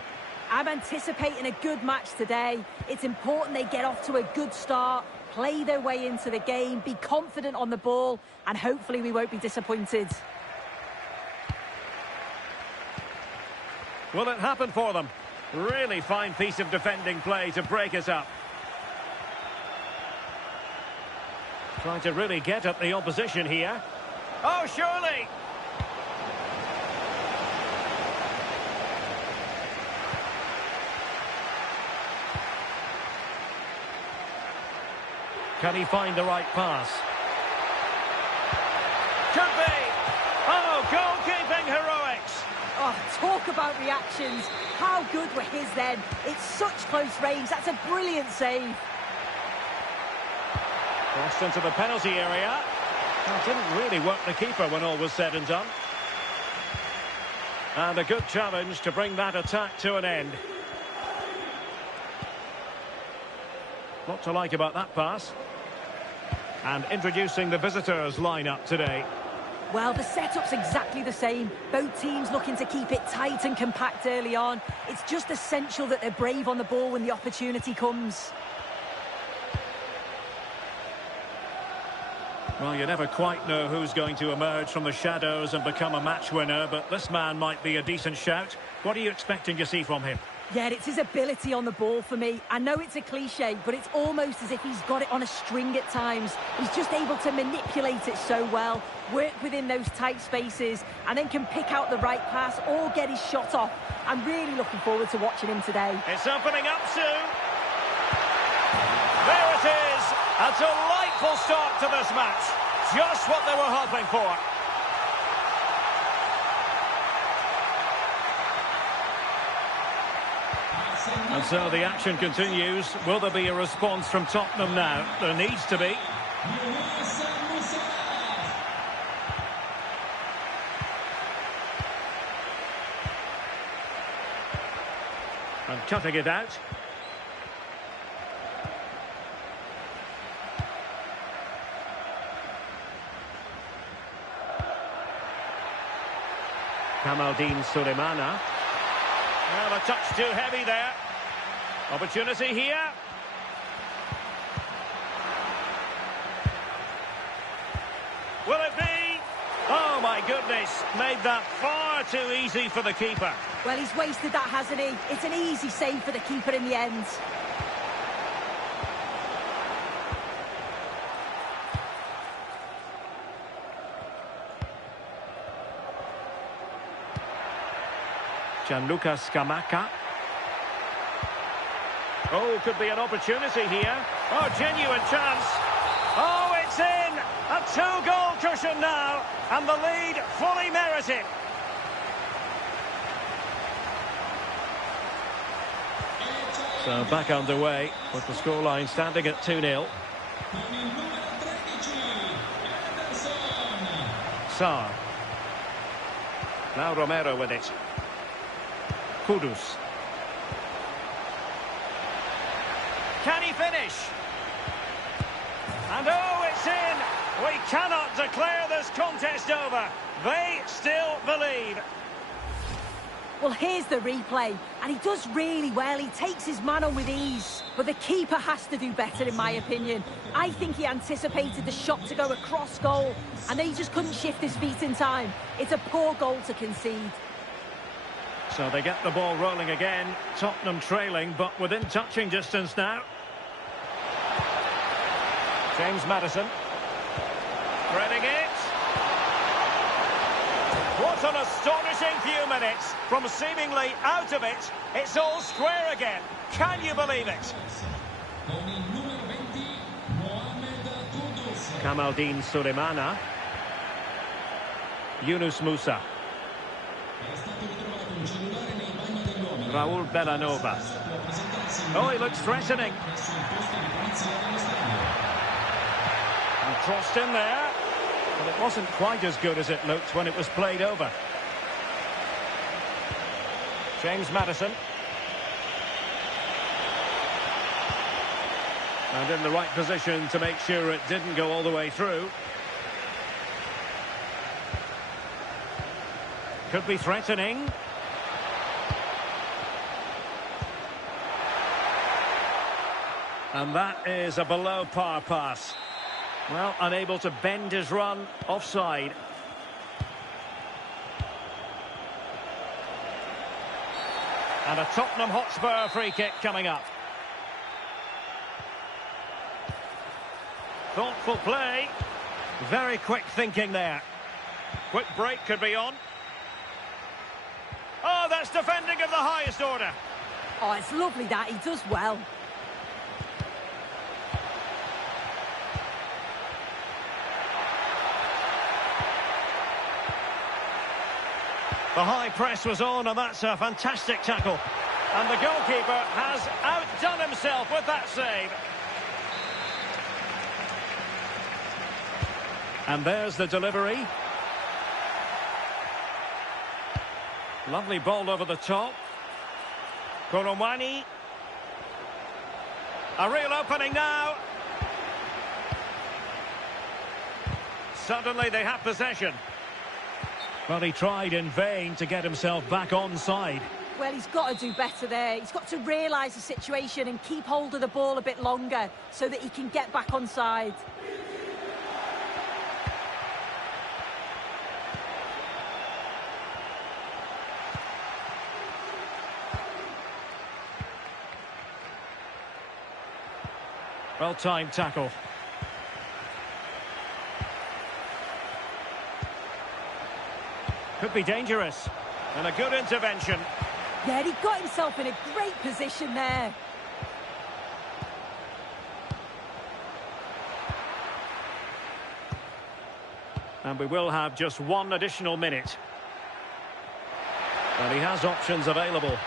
I'm anticipating a good match today. It's important they get off to a good start, play their way into the game, be confident on the ball, and hopefully we won't be disappointed. Will it happen for them? Really fine piece of defending play to break us up. Trying to really get at the opposition here. Oh, surely! Can he find the right pass? Could be! Oh, goalkeeping heroics! Oh, talk about reactions. How good were his then? It's such close range. That's a brilliant save. Crossed into the penalty area. Well, didn't really work the keeper when all was said and done. And a good challenge to bring that attack to an end. Lot to like about that pass. And introducing the visitors lineup today. Well, the setup's exactly the same. Both teams looking to keep it tight and compact early on. It's just essential that they're brave on the ball when the opportunity comes. Well, you never quite know who's going to emerge from the shadows and become a match winner, but this man might be a decent shout. What are you expecting to see from him? Yeah, it's his ability on the ball for me. I know it's a cliche, but it's almost as if he's got it on a string at times. He's just able to manipulate it so well, work within those tight spaces, and then can pick out the right pass or get his shot off. I'm really looking forward to watching him today. It's opening up soon. There it is. A delightful start to this match. Just what they were hoping for. And so the action continues. Will there be a response from Tottenham now? There needs to be. And cutting it out. Kamaldeen Sulemana. Well, a touch too heavy there. Opportunity here. Will it be? Oh, my goodness. Made that far too easy for the keeper. Well, he's wasted that, hasn't he? It's an easy save for the keeper in the end. Gianluca Scamacca. Oh, could be an opportunity here. Oh, genuine chance. Oh, it's in. A two-goal cushion now. And the lead fully merited. So back underway with the scoreline standing at 2-0. Sarr. Now Romero with it. Kudus. Can he finish? And oh, it's in! We cannot declare this contest over. They still believe. Well, here's the replay, and he does really well. He takes his man on with ease. But the keeper has to do better, in my opinion. I think he anticipated the shot to go across goal, and then he just couldn't shift his feet in time. It's a poor goal to concede. So they get the ball rolling again. Tottenham trailing, but within touching distance now. James Maddison. Threading it. What an astonishing few minutes. From seemingly out of it, it's all square again. Can you believe it? Kamaldeen Sulemana. Yunus Musa. Raul Bellanova. Oh, he looks threatening. And crossed in there. But it wasn't quite as good as it looked when it was played over. James Maddison. And in the right position to make sure it didn't go all the way through. Could be threatening. And that is a below par pass. Well, unable to bend his run, offside. And a Tottenham Hotspur free kick coming up. Thoughtful play. Very quick thinking there. Quick break could be on. Oh, that's defending of the highest order. Oh, it's lovely that. He does well. The high press was on, and that's a fantastic tackle. And the goalkeeper has outdone himself with that save. And there's the delivery. Lovely ball over the top. Koromwani. A real opening now. Suddenly they have possession. Well, he tried in vain to get himself back onside. Well, he's got to do better there. He's got to realise the situation and keep hold of the ball a bit longer so that he can get back onside. Well-timed tackle. Could be dangerous. And a good intervention. Yeah, he got himself in a great position there. And we will have just one additional minute. But he has options available.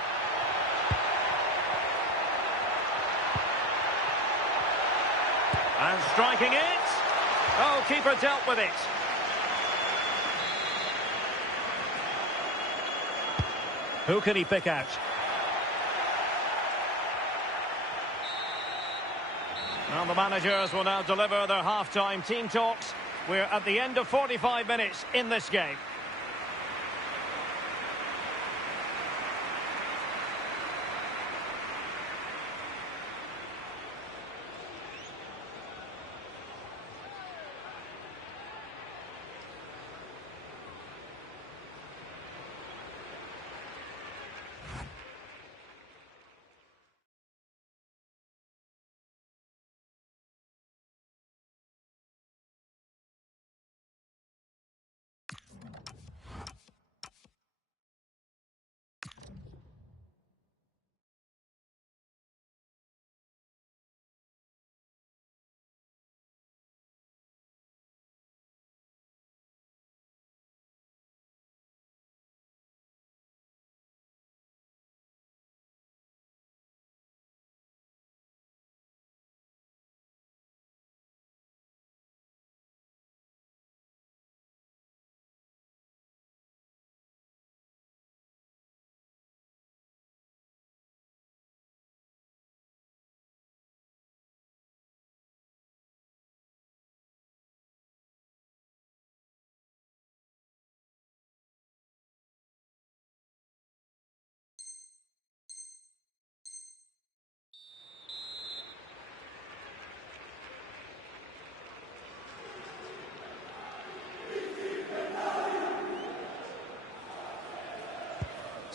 And striking it. Oh, keeper dealt with it. Who can he pick out? Well, the managers will now deliver their half-time team talks. We're at the end of 45 minutes in this game.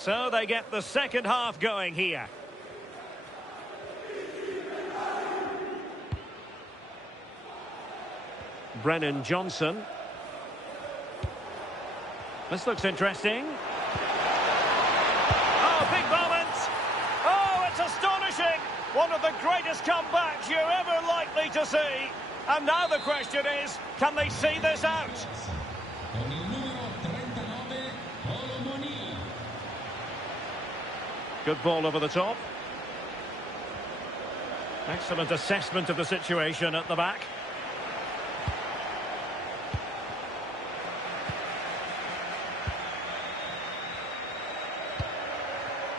So they get the second half going here. Brennan Johnson. This looks interesting. Oh, big moment! Oh, it's astonishing! One of the greatest comebacks you're ever likely to see. And now the question is, can they see this out? Good ball over the top. Excellent assessment of the situation at the back.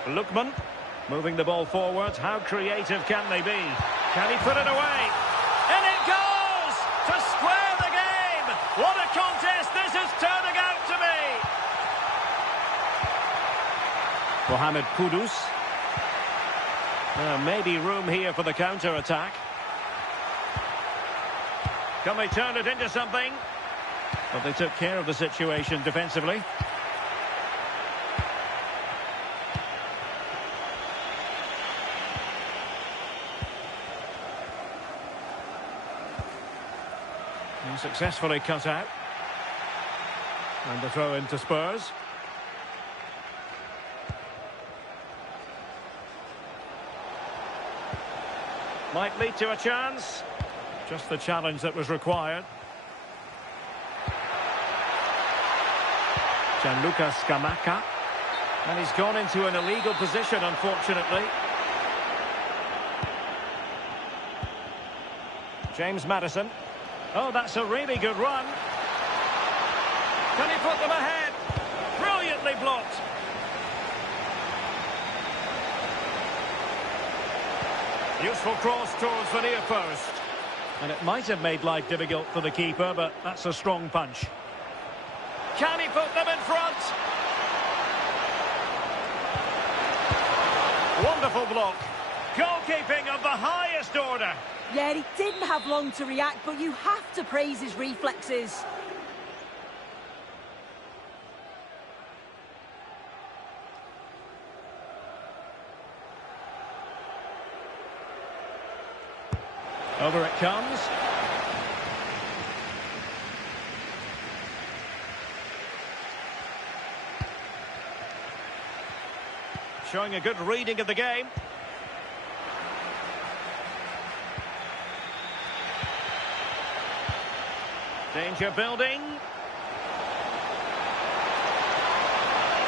Lookman moving the ball forward. How creative can they be? Can he put it away? And it goes to square the game. What a contest this is turning out to be. Mohamed Kudus. Maybe room here for the counter-attack. Can they turn it into something? But they took care of the situation defensively. And successfully cut out. And the throw into Spurs. Might lead to a chance. Just the challenge that was required. Gianluca Scamacca. And he's gone into an illegal position, unfortunately. James Maddison. Oh, that's a really good run. Can he put them ahead? Brilliantly blocked. Useful cross towards the near post. And it might have made life difficult for the keeper, but that's a strong punch. Can he put them in front? Wonderful block. Goalkeeping of the highest order. Yeah, he didn't have long to react, but you have to praise his reflexes. Over it comes. Showing a good reading of the game. Danger building.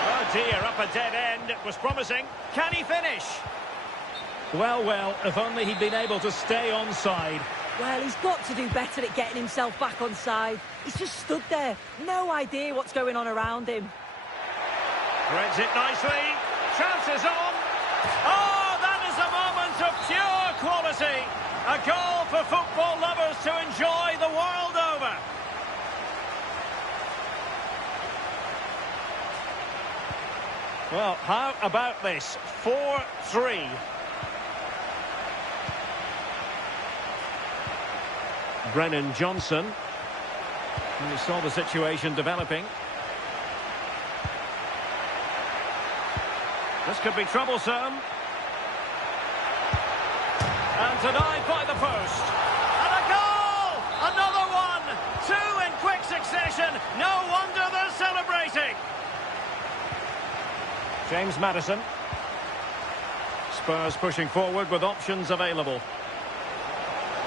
Oh dear, up a dead end. It was promising. Can he finish? Well, if only he'd been able to stay onside. Well, he's got to do better at getting himself back onside. He's just stood there. No idea what's going on around him. Threads it nicely. Chances on. Oh, that is a moment of pure quality. A goal for football lovers to enjoy the world over. Well, how about this? 4-3. Brennan Johnson. And we saw the situation developing. This could be troublesome. And denied by the post. And a goal! Another one! Two in quick succession. No wonder they're celebrating. James Maddison. Spurs pushing forward with options available.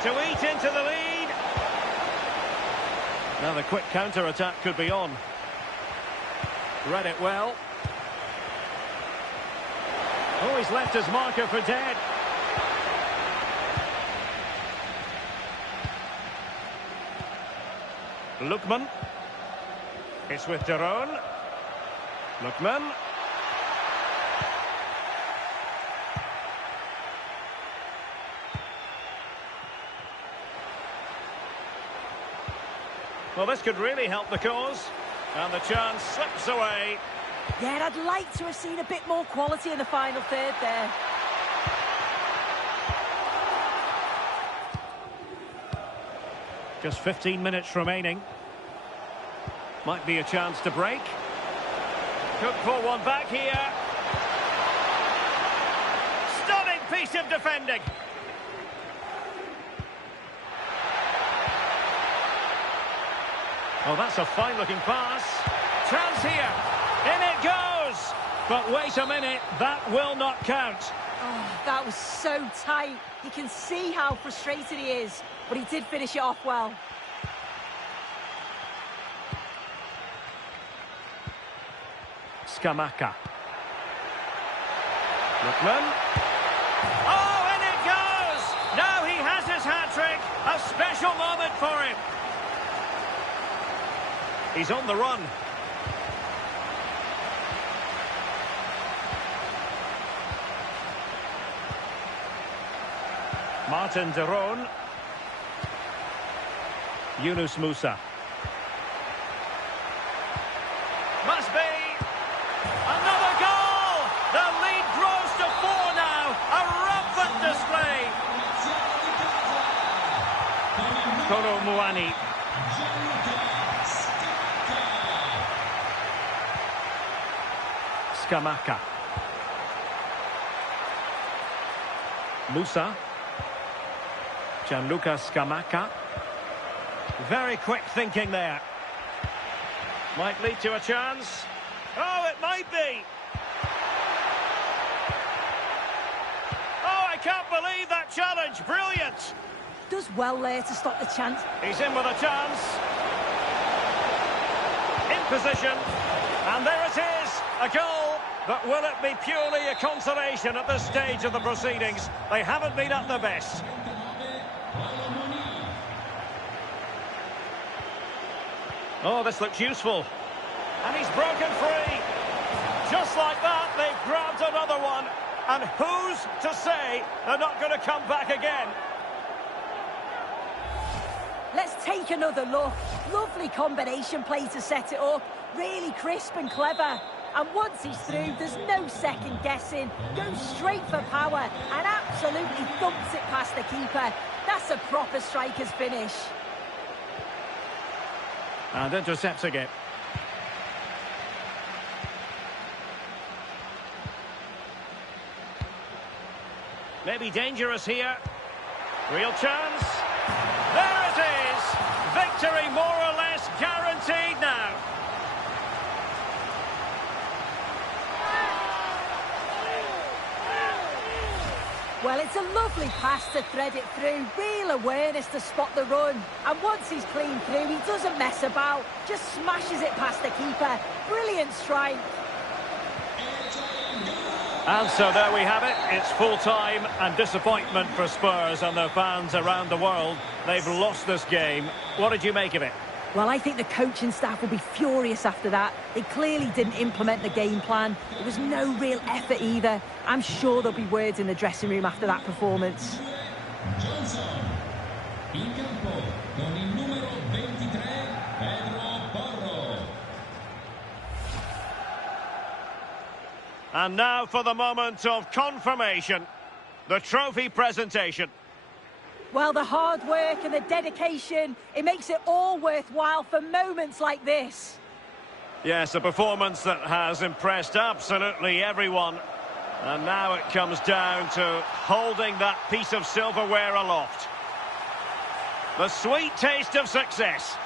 To eat into the lead. Now the quick counter-attack could be on. Read it well. Oh, he's left his marker for dead. Lookman. It's with Daron. Lookman. Well, this could really help the cause. And the chance slips away. Yeah, I'd like to have seen a bit more quality in the final third there. Just 15 minutes remaining. Might be a chance to break. Could pull one back here. Stunning piece of defending. Oh, that's a fine-looking pass. Chance here. In it goes. But wait a minute, that will not count. Oh, that was so tight. You can see how frustrated he is, but he did finish it off well. Scamacca. Lookman. Oh, and it goes! Now he has his hat-trick. A special moment for him. He's on the run. Martin de Roon. Yunus Musa. Must be. Another goal! The lead grows to 4 now. A rampant display. Kolo Muani. Scamacca. Musa. Gianluca Scamacca. Very quick thinking there. Might lead to a chance. Oh, it might be. Oh, I can't believe that challenge. Brilliant. Does well there to stop the chance. He's in with a chance. In position. And there it is. A goal. But will it be purely a consolation at this stage of the proceedings? They haven't been at their best. Oh, this looks useful. And he's broken free. Just like that, they've grabbed another one. And who's to say they're not going to come back again? Let's take another look. Lovely combination play to set it up. Really crisp and clever. And once he's through, there's no second guessing. Goes straight for power and absolutely thumps it past the keeper. That's a proper striker's finish. And intercepting it. Maybe dangerous here. Real chance. There it is. Victory more or less guaranteed now. Well, it's a lovely pass to thread it through. Real awareness to spot the run. And once he's clean through, he doesn't mess about. Just smashes it past the keeper. Brilliant strike. And so there we have it. It's full-time and disappointment for Spurs and their fans around the world. They've lost this game. What did you make of it? Well, I think the coaching staff will be furious after that. They clearly didn't implement the game plan. There was no real effort either. I'm sure there'll be words in the dressing room after that performance. And now for the moment of confirmation. The trophy presentation. Well, the hard work and the dedication, it makes it all worthwhile for moments like this. Yes, a performance that has impressed absolutely everyone. And now it comes down to holding that piece of silverware aloft. The sweet taste of success.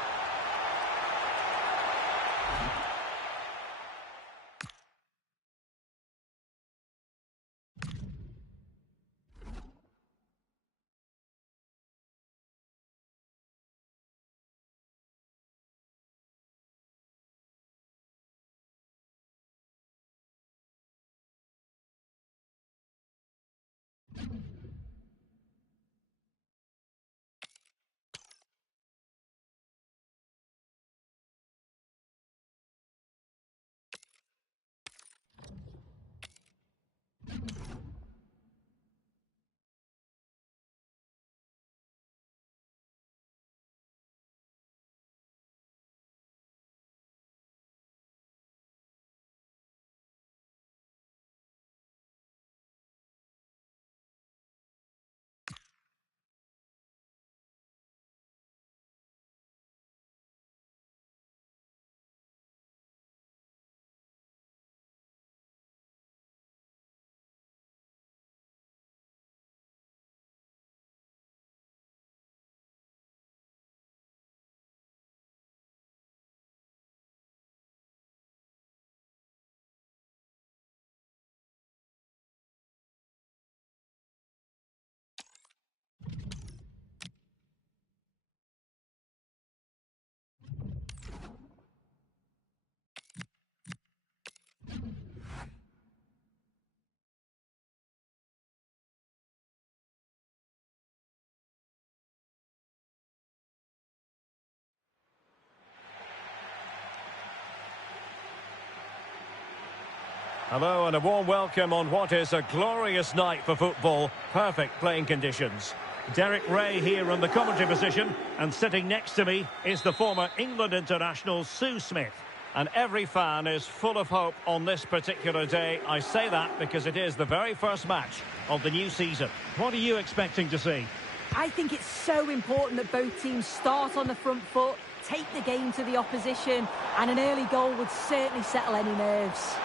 Hello and a warm welcome on what is a glorious night for football. Perfect playing conditions. Derek Ray here in the commentary position, and sitting next to me is the former England international Sue Smith. And every fan is full of hope on this particular day. I say that because it is the very first match of the new season. What are you expecting to see? I think it's so important that both teams start on the front foot, take the game to the opposition, and an early goal would certainly settle any nerves.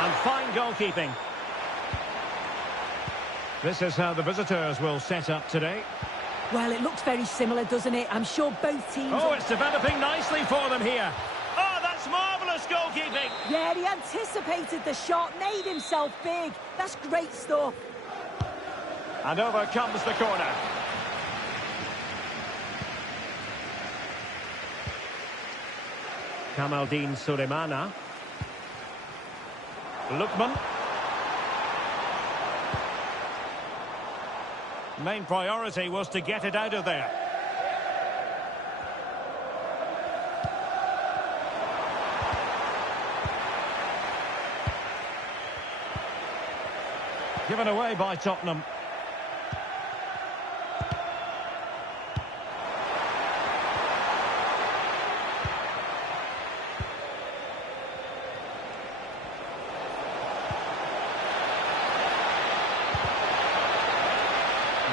And fine goalkeeping. This is how the visitors will set up today. Well, it looks very similar, doesn't it? I'm sure both teams... Oh, it's developing nicely for them here. Oh, that's marvellous goalkeeping. Yeah, he anticipated the shot, made himself big. That's great stuff. And over comes the corner. Kamaldeen Sulemana. Lookman. Main priority was to get it out of there. Given away by Tottenham.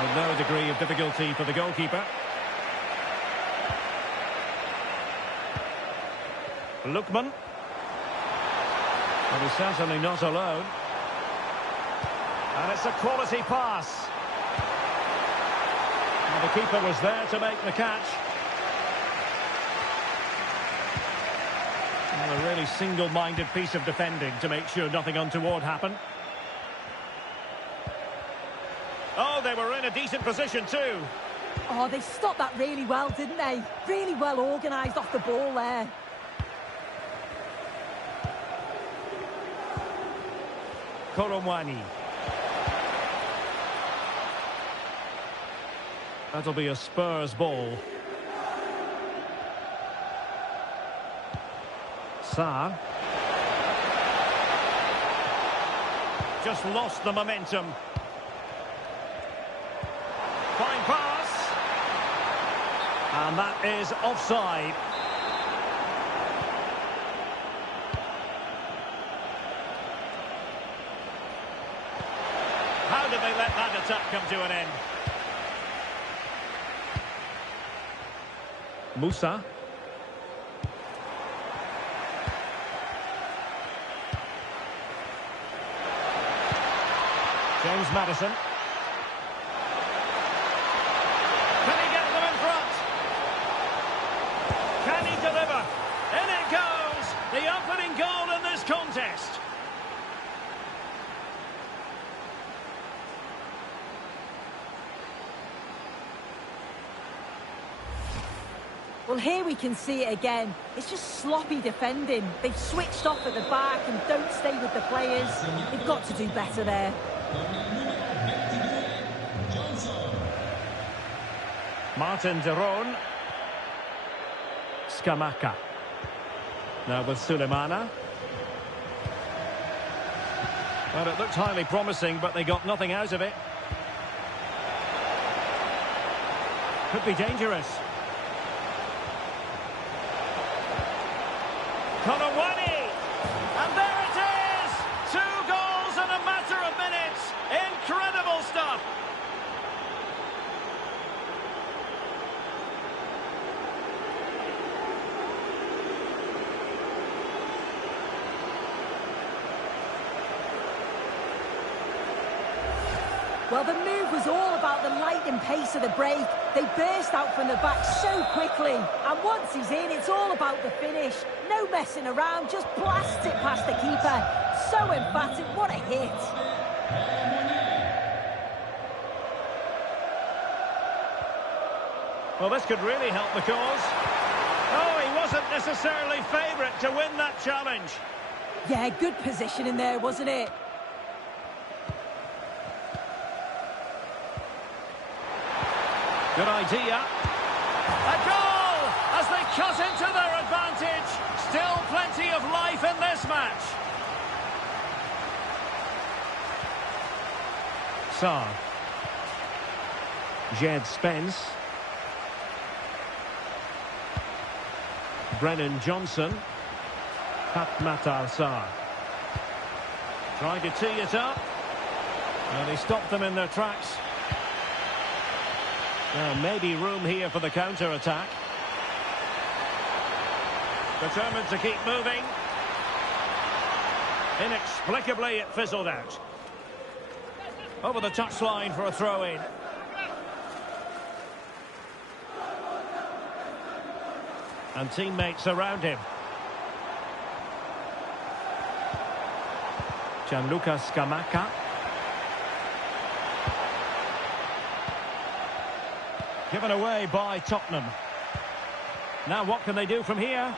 With no degree of difficulty for the goalkeeper. Lookman. But he's certainly not alone. And it's a quality pass. And the keeper was there to make the catch. And a really single-minded piece of defending to make sure nothing untoward happened. Oh, they were in a decent position too. Oh, they stopped that really well, didn't they? Really well organised off the ball there. Koromwani. That'll be a Spurs ball. Sarr. Just lost the momentum. Fine pass. And that is offside. How did they let that attack come to an end? Musa. James Maddison. Can he get them in front? Can he deliver? In it goes! The opening goal in this contest. Well, here we can see it again. It's just sloppy defending. They've switched off at the back and don't stay with the players. They've got to do better there. Martin de Roon. Scamacca. Now with Sulemana. Well, it looked highly promising, but they got nothing out of it. Could be dangerous. Kolawani! And there it is! 2 goals in a matter of minutes! Incredible stuff! Well, the move was all about the lightning pace of the break. They burst out from the back so quickly. And once he's in, it's all about the finish. No messing around, just blasts it past the keeper. So emphatic, what a hit. Well, this could really help the cause. Oh, he wasn't necessarily favourite to win that challenge. Yeah, good position in there, wasn't it? Good idea. A goal as they cut into their advantage. Still plenty of life in won this match. Sarr. Jed Spence. Brennan Johnson. Matar Sarr. Trying to tee it up. And he stopped them in their tracks. Now maybe room here for the counter-attack. Determined to keep moving. Inexplicably it fizzled out. Over the touchline for a throw-in. And teammates around him. Gianluca Scamacca. Given away by Tottenham. Now what can they do from here?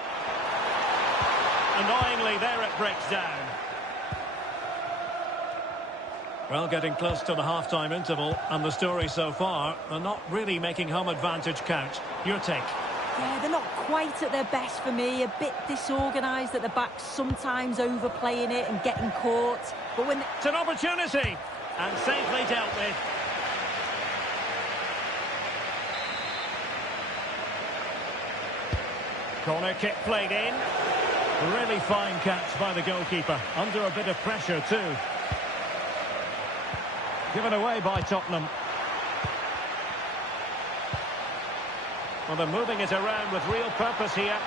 Annoyingly, there it breaks down. Well, getting close to the half-time interval, and the story so far, they're not really making home advantage count. Your take? Yeah, they're not quite at their best for me. A bit disorganised at the back, sometimes overplaying it and getting caught. But when it's an opportunity, and safely dealt with. Corner kick played in. Really fine catch by the goalkeeper. Under a bit of pressure too. Given away by Tottenham. Well, they're moving it around with real purpose here.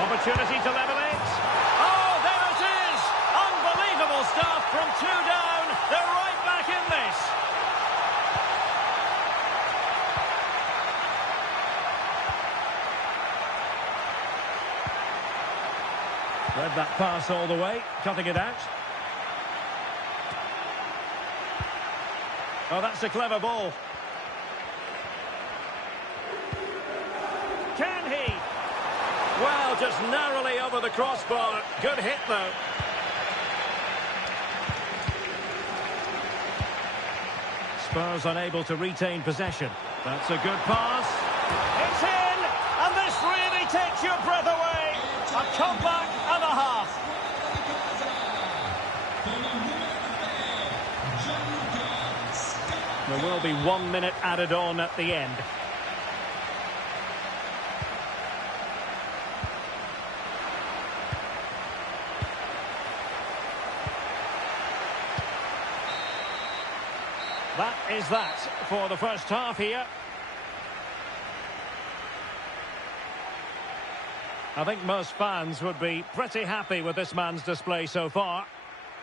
Opportunity to level it. Oh, there it is! Unbelievable stuff from two down. They're right back in this. Read that pass all the way, cutting it out. Oh, that's a clever ball. Can he? Well, just narrowly over the crossbar. Good hit, though. Spurs unable to retain possession. That's a good pass. It's in! And this really takes your breath away. A comeback and a half. There will be 1 minute added on at the end. That is that for the first half here. I think most fans would be pretty happy with this man's display so far.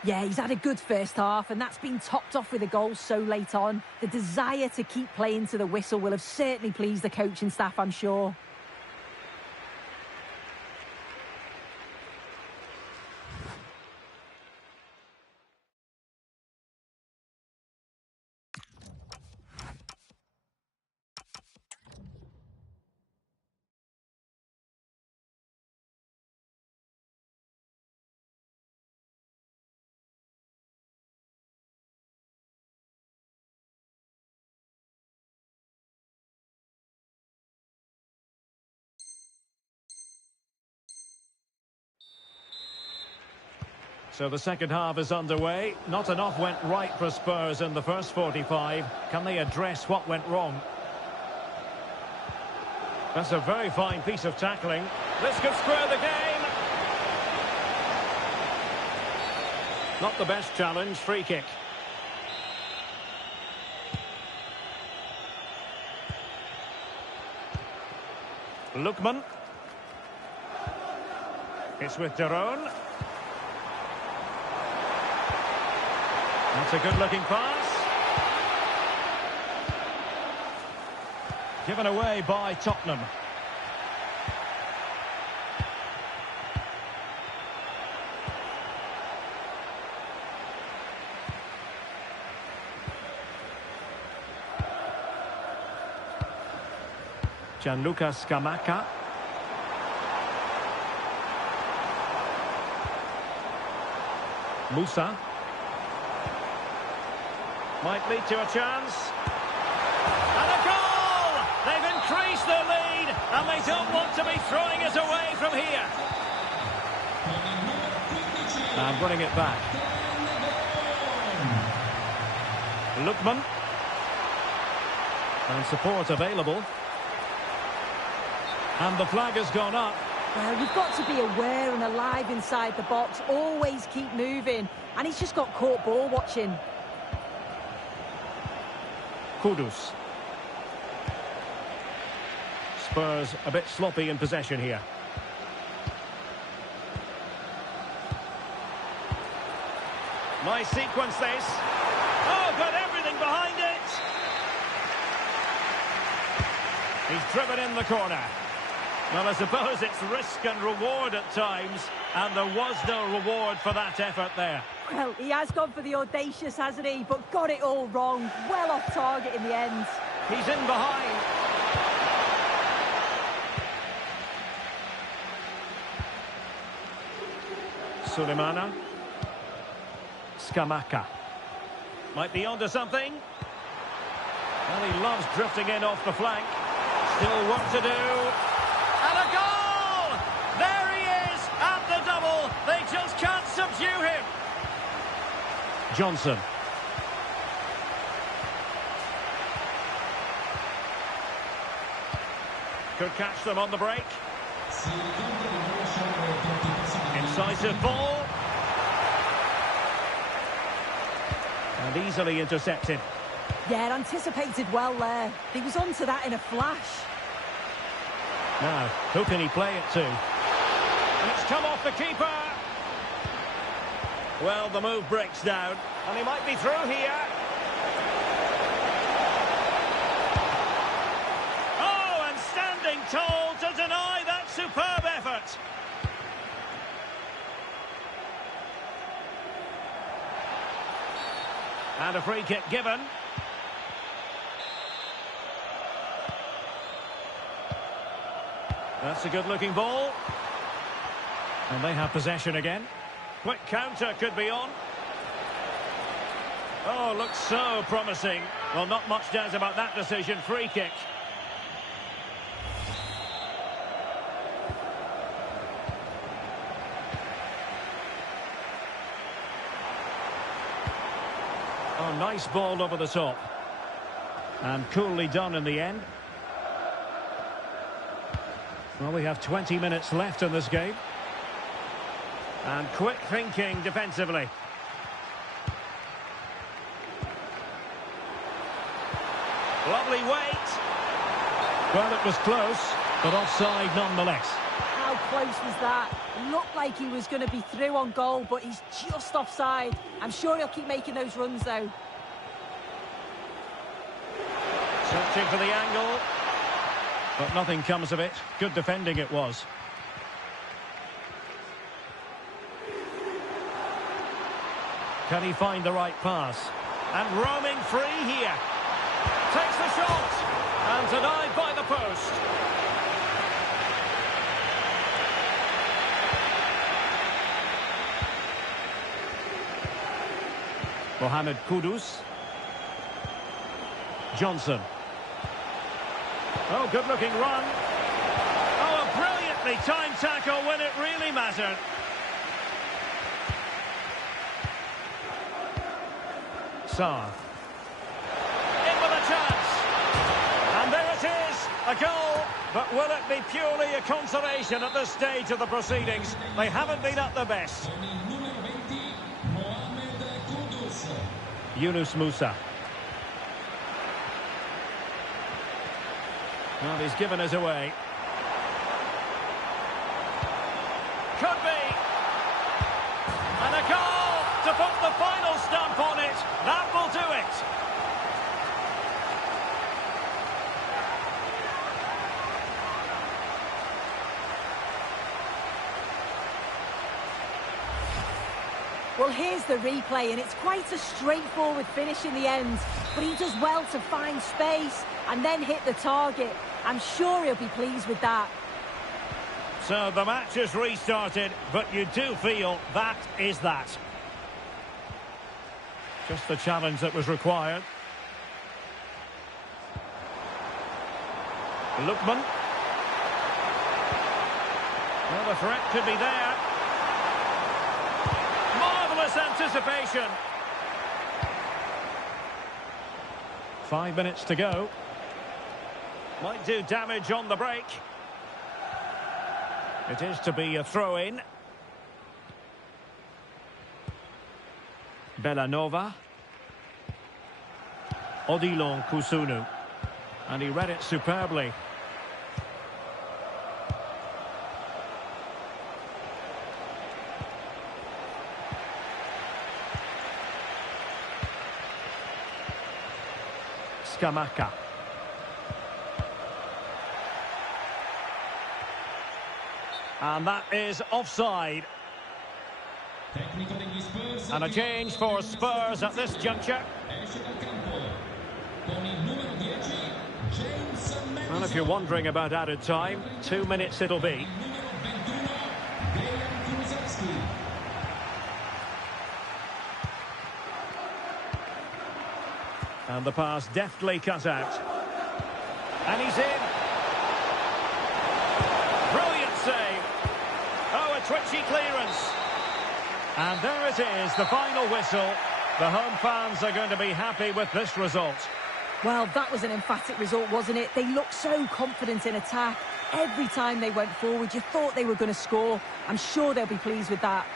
Yeah, he's had a good first half, and that's been topped off with a goal so late on. The desire to keep playing to the whistle will have certainly pleased the coaching staff, I'm sure. So the second half is underway. Not enough went right for Spurs in the first 45. Can they address what went wrong? That's a very fine piece of tackling. This could square the game. Not the best challenge. Free kick. Lookman. It's with Daron. That's a good-looking pass. Given away by Tottenham. Gianluca Scamacca. Musa. Might lead to a chance. And a goal! They've increased their lead, and they don't want to be throwing it away from here. And winning it back. Lookman. And support available. And the flag has gone up. Well, you've got to be aware and alive inside the box. Always keep moving. And he's just got caught ball watching. Kudus. Spurs a bit sloppy in possession here. Nice sequence this. Oh, got everything behind it. He's driven in the corner. Well, I suppose it's risk and reward at times, and there was no reward for that effort there. Well, he has gone for the audacious, hasn't he? But got it all wrong. Well off target in the end. He's in behind. Sulemana. Scamacca. Might be onto something. Well, he loves drifting in off the flank. Still work to do. And a goal! There he is at the double. They just can't subdue him. Johnson. Could catch them on the break. Incisive ball. And easily intercepted. Yeah, anticipated well there. He was onto that in a flash. Now, who can he play it to? And it's come off the keeper. Well, the move breaks down. And he might be through here. Oh, and standing tall to deny that superb effort. And a free kick given. That's a good-looking ball. And they have possession again. Quick counter could be on. Oh, looks so promising. Well, not much doubt about that decision. Free kick. Oh, nice ball over the top. And coolly done in the end. Well, we have 20 minutes left in this game. And quick thinking defensively. Lovely weight. Well, it was close, but offside nonetheless. How close was that? Looked like he was going to be through on goal, but he's just offside. I'm sure he'll keep making those runs, though. Searching for the angle. But nothing comes of it. Good defending it was. Can he find the right pass? And roaming free here. Takes the shot. And denied by the post. Mohamed Kudus. Johnson. Oh, good-looking run. Oh, a brilliantly timed tackle when it really mattered. Sarr. In with a chance. And there it is, a goal. But will it be purely a consolation at this stage of the proceedings? They haven't been at their best. Yunus Musa. Well, he's given us away. Could be. And a goal to put the final stamp on it. That will do it. Well, here's the replay, and it's quite a straightforward finish in the end. But he does well to find space and then hit the target. I'm sure he'll be pleased with that. So the match has restarted, but you do feel that is that. Just the challenge that was required. Lookman. Well, the threat could be there. Tremendous anticipation. 5 minutes to go. Might do damage on the break. It is to be a throw-in. Bellanova. Odilon Kusunu. And he read it superbly. Scamacca. And that is offside. And a change for Spurs at this juncture. Well, if you're wondering about added time, 2 minutes it'll be. And the pass deftly cut out. And he's in. Brilliant save. Oh, a twitchy clearance. And there it is, the final whistle. The home fans are going to be happy with this result. Well, that was an emphatic result, wasn't it? They looked so confident in attack. Every time they went forward, you thought they were going to score. I'm sure they'll be pleased with that.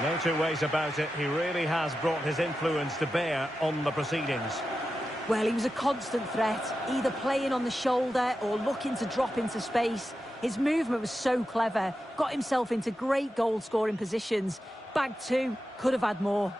No two ways about it. He really has brought his influence to bear on the proceedings. Well, he was a constant threat, either playing on the shoulder or looking to drop into space. His movement was so clever, got himself into great goal-scoring positions. Bagged two, could have had more.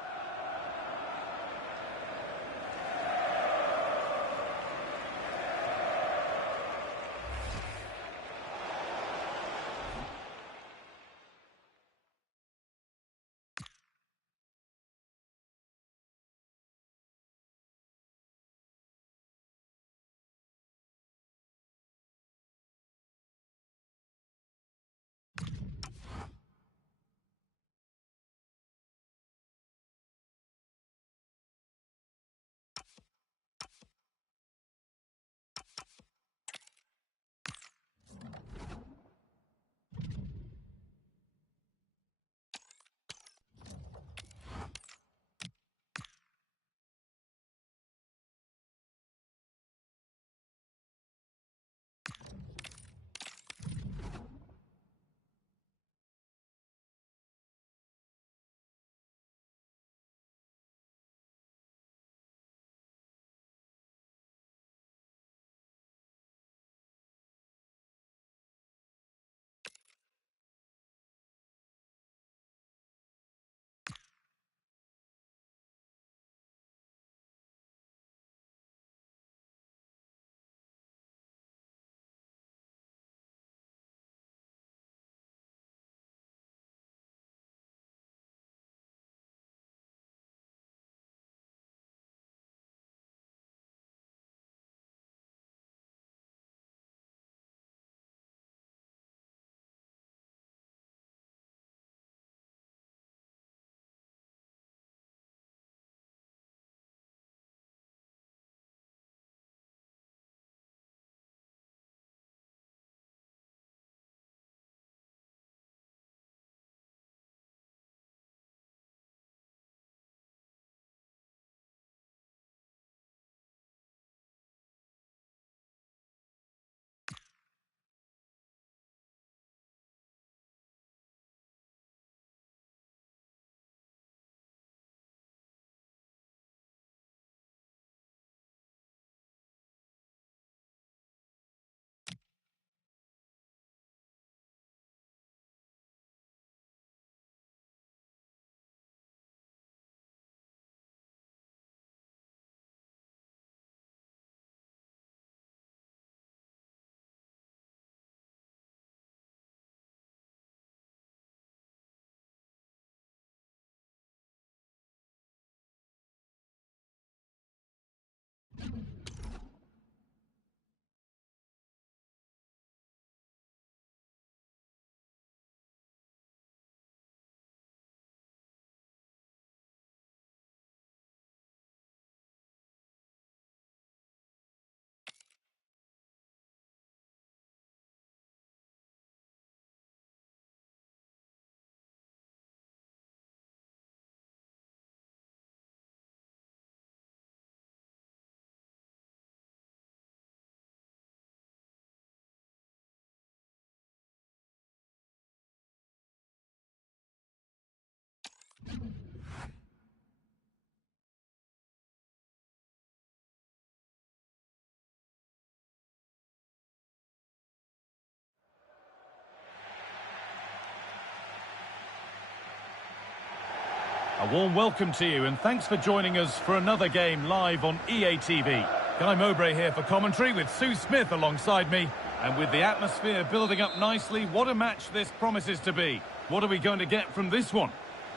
A warm welcome to you and thanks for joining us for another game live on EA TV. Guy Mowbray here for commentary with Sue Smith alongside me. And with the atmosphere building up nicely, what a match this promises to be. What are we going to get from this one?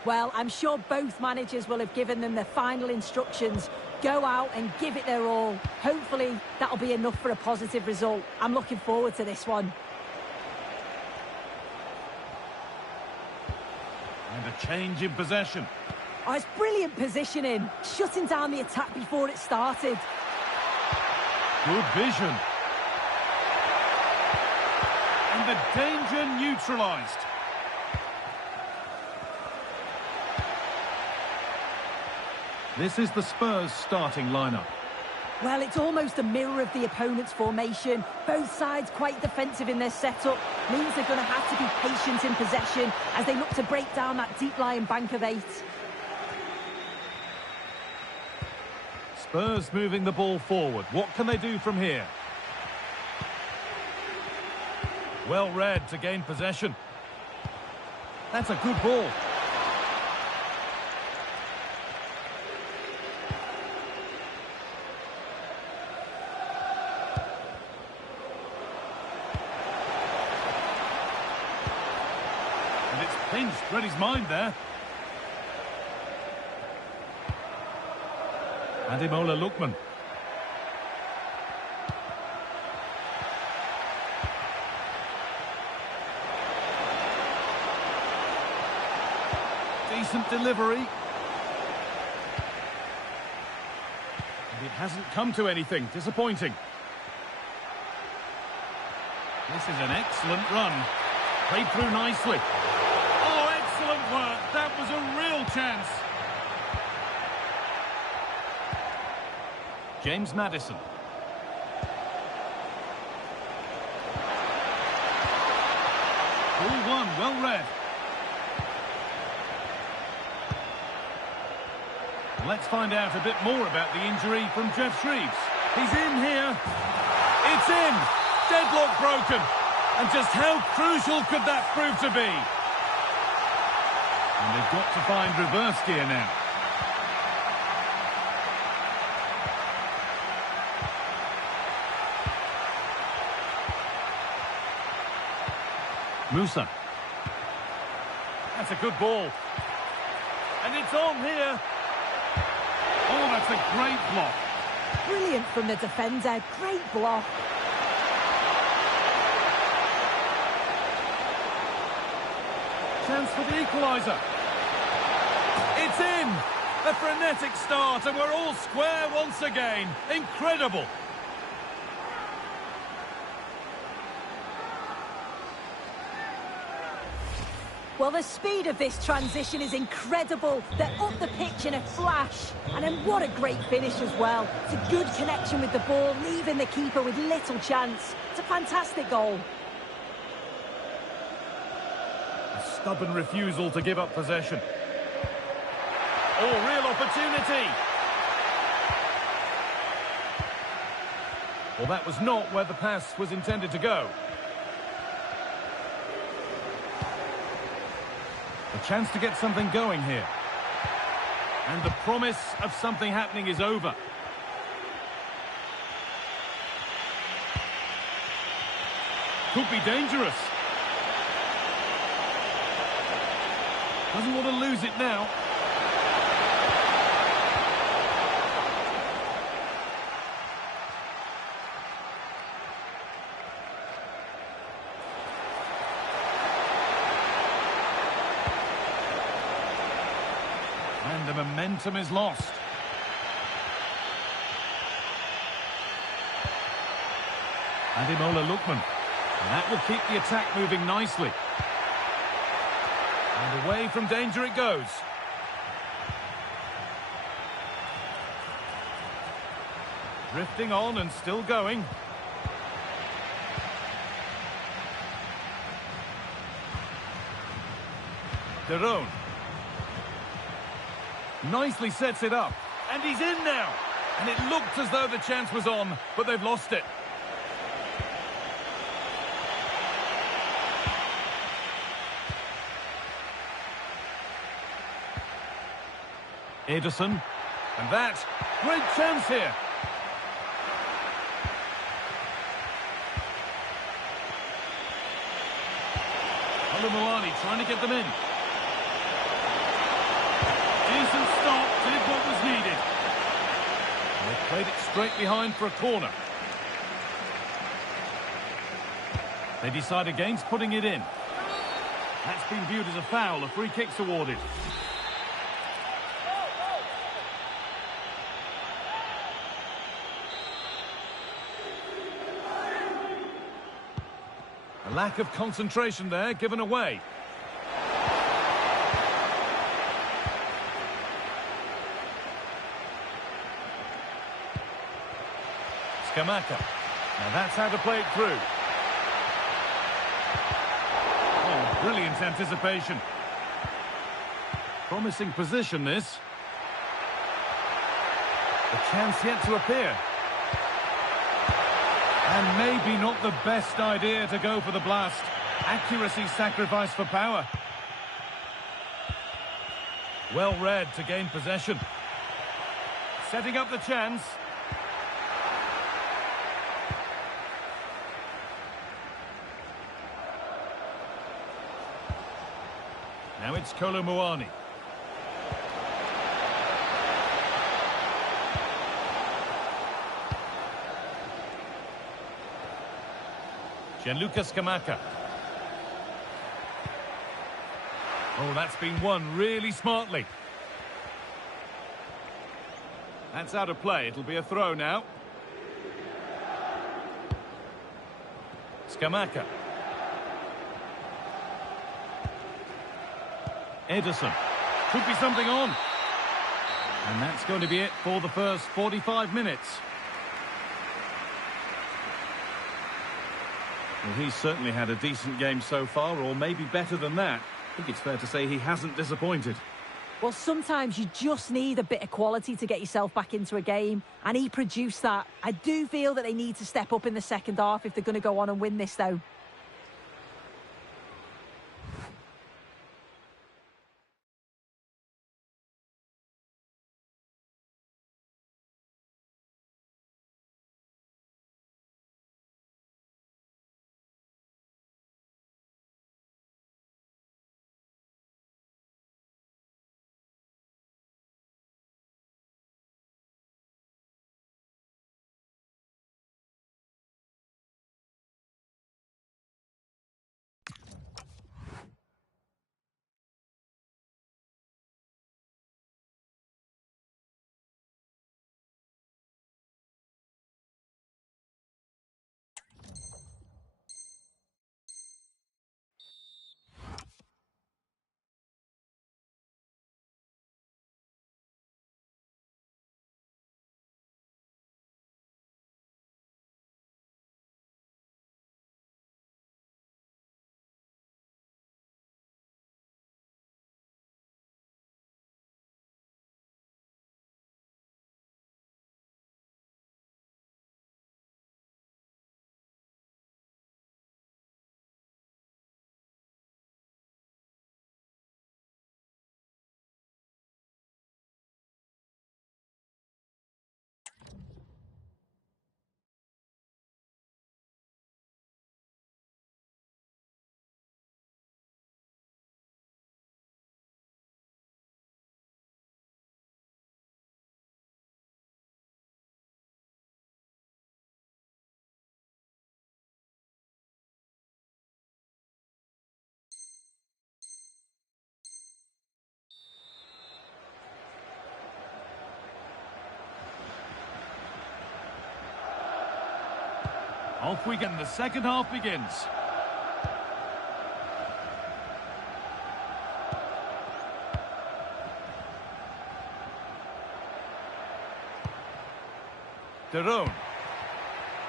Well, I'm sure both managers will have given them their final instructions. Go out and give it their all. Hopefully, that'll be enough for a positive result. I'm looking forward to this one. And a change in possession. Oh, it's brilliant positioning. Shutting down the attack before it started. Good vision. And the danger neutralised. This is the Spurs starting lineup. Well, it's almost a mirror of the opponent's formation. Both sides quite defensive in their setup. Means they're going to have to be patient in possession as they look to break down that deep-lying bank of 8. Spurs moving the ball forward. What can they do from here? Well read to gain possession. That's a good ball. And it's pinched, read his mind there. Ademola Lookman. Decent delivery. And it hasn't come to anything. Disappointing. This is an excellent run. Played through nicely. Oh, excellent work. That was a real chance. James Maddison. Ball one, well read. Let's find out a bit more about the injury from Jeff Shreves. He's in here. It's in. Deadlock broken. And just how crucial could that prove to be? And they've got to find reverse gear now. Musa. That's a good ball. And it's on here. Oh, that's a great block. Brilliant from the defender. Great block. Chance for the equaliser. It's in. A frenetic start and we're all square once again. Incredible. Well, the speed of this transition is incredible. They're up the pitch in a flash. And then what a great finish as well. It's a good connection with the ball, leaving the keeper with little chance. It's a fantastic goal. A stubborn refusal to give up possession. Oh, real opportunity. Well, that was not where the pass was intended to go. A chance to get something going here. And the promise of something happening is over. Could be dangerous. Doesn't want to lose it now. And the momentum is lost. Ademola Lookman. And that will keep the attack moving nicely. And away from danger it goes. Drifting on and still going. Derone. Nicely sets it up. And he's in now. And it looked as though the chance was on, but they've lost it. Ederson. And that, great chance here. Moani trying to get them in. Decent stop, did what was needed. And they played it straight behind for a corner. They decide against putting it in. That's been viewed as a foul. A free kick's awarded. A lack of concentration there, given away. Scamacca. Now that's how to play it through. Oh, brilliant anticipation. Promising position, this. The chance yet to appear. And maybe not the best idea to go for the blast. Accuracy sacrificed for power. Well read to gain possession. Setting up the chance. Now it's Moani. Gianluca Scamacca. Oh, that's been won really smartly. That's out of play. It'll be a throw now. Scamacca. Ederson. Could be something on. And that's going to be it for the first 45 minutes. Well, he's certainly had a decent game so far, or maybe better than that. I think it's fair to say he hasn't disappointed. Well, sometimes you just need a bit of quality to get yourself back into a game, and he produced that. I do feel that they need to step up in the second half if they're going to go on and win this, though. Off we get. The second half begins. Derone.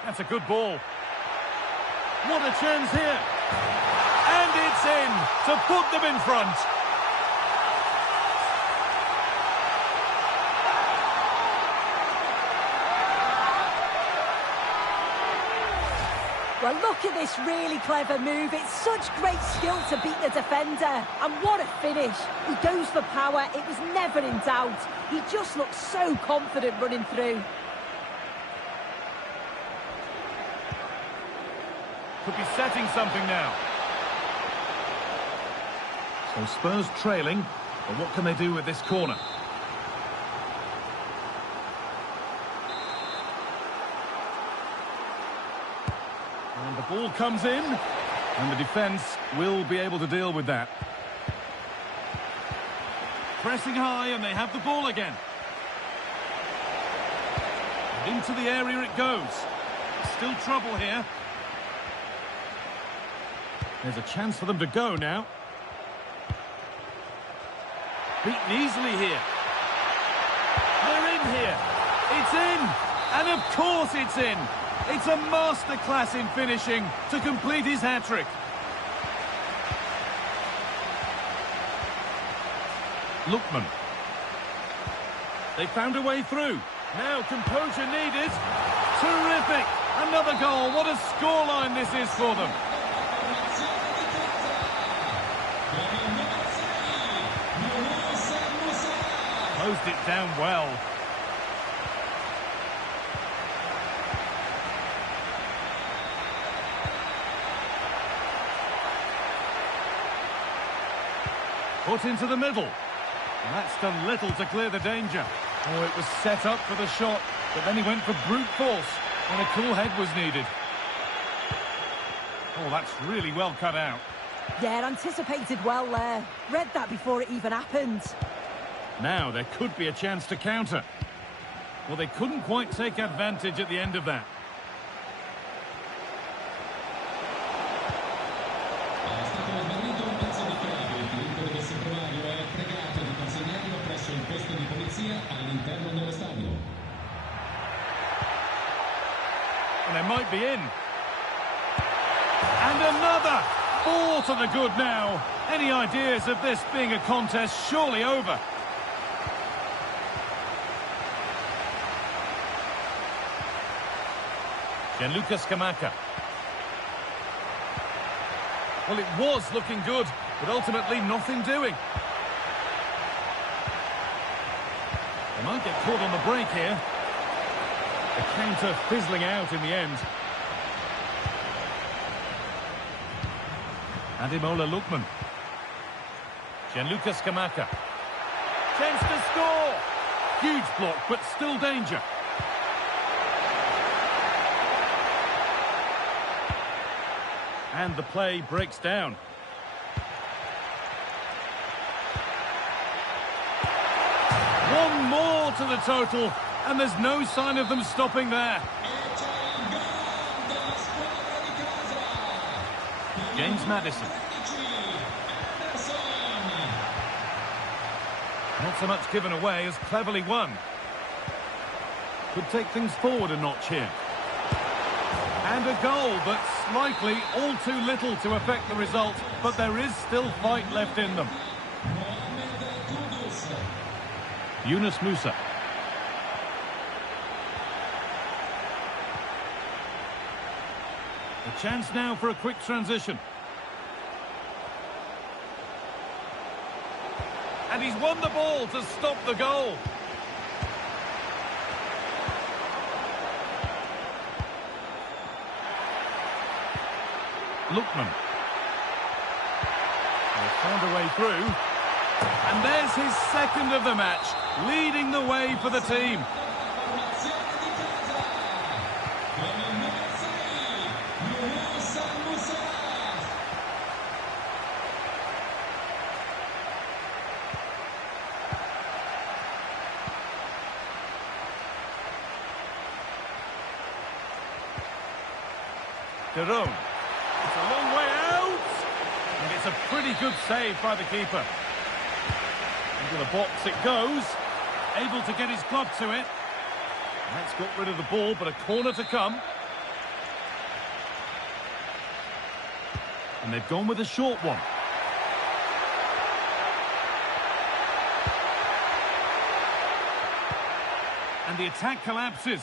That's a good ball. What a chance here. And it's in to put them in front. Well, look at this really clever move. It's such great skill to beat the defender. And what a finish. He goes for power. It was never in doubt. He just looks so confident running through. Could be setting something now. So Spurs trailing, but what can they do with this corner? And the ball comes in, and the defence will be able to deal with that. Pressing high, and they have the ball again. Into the area it goes. Still trouble here. There's a chance for them to go now. Beaten easily here. They're in here. It's in. And of course it's in. It's a masterclass in finishing to complete his hat-trick. Lookman. They found a way through. Now composure needed. Terrific. Another goal. What a scoreline this is for them. Closed it down well. Put into the middle. And that's done little to clear the danger. Oh, it was set up for the shot, but then he went for brute force when a cool head was needed. Oh, that's really well cut out. Yeah, anticipated well there. Read that before it even happened. Now there could be a chance to counter. Well, they couldn't quite take advantage at the end of that. And they might be in. And another! Ball to the good now. Any ideas of this being a contest surely over? Gianluca Scamacca. Well, it was looking good, but ultimately nothing doing. They might get caught on the break here. The counter fizzling out in the end. Ademola Lookman. Gianluca Scamacca. Chance to score! Huge block, but still danger. And the play breaks down. One more to the total, and there's no sign of them stopping there. James Maddison. Not so much given away as cleverly won. Could take things forward a notch here. And a goal, but slightly all too little to affect the result, but there is still fight left in them. Yunus Musa. A chance now for a quick transition. And he's won the ball to stop the goal. Lookman. They found a way through. And there's his second of the match, leading the way for the team. Jerome. It's a long way out. And it's a pretty good save by the keeper. Into the box it goes. Able to get his club to it. That's got rid of the ball, but a corner to come. And they've gone with a short one. And the attack collapses.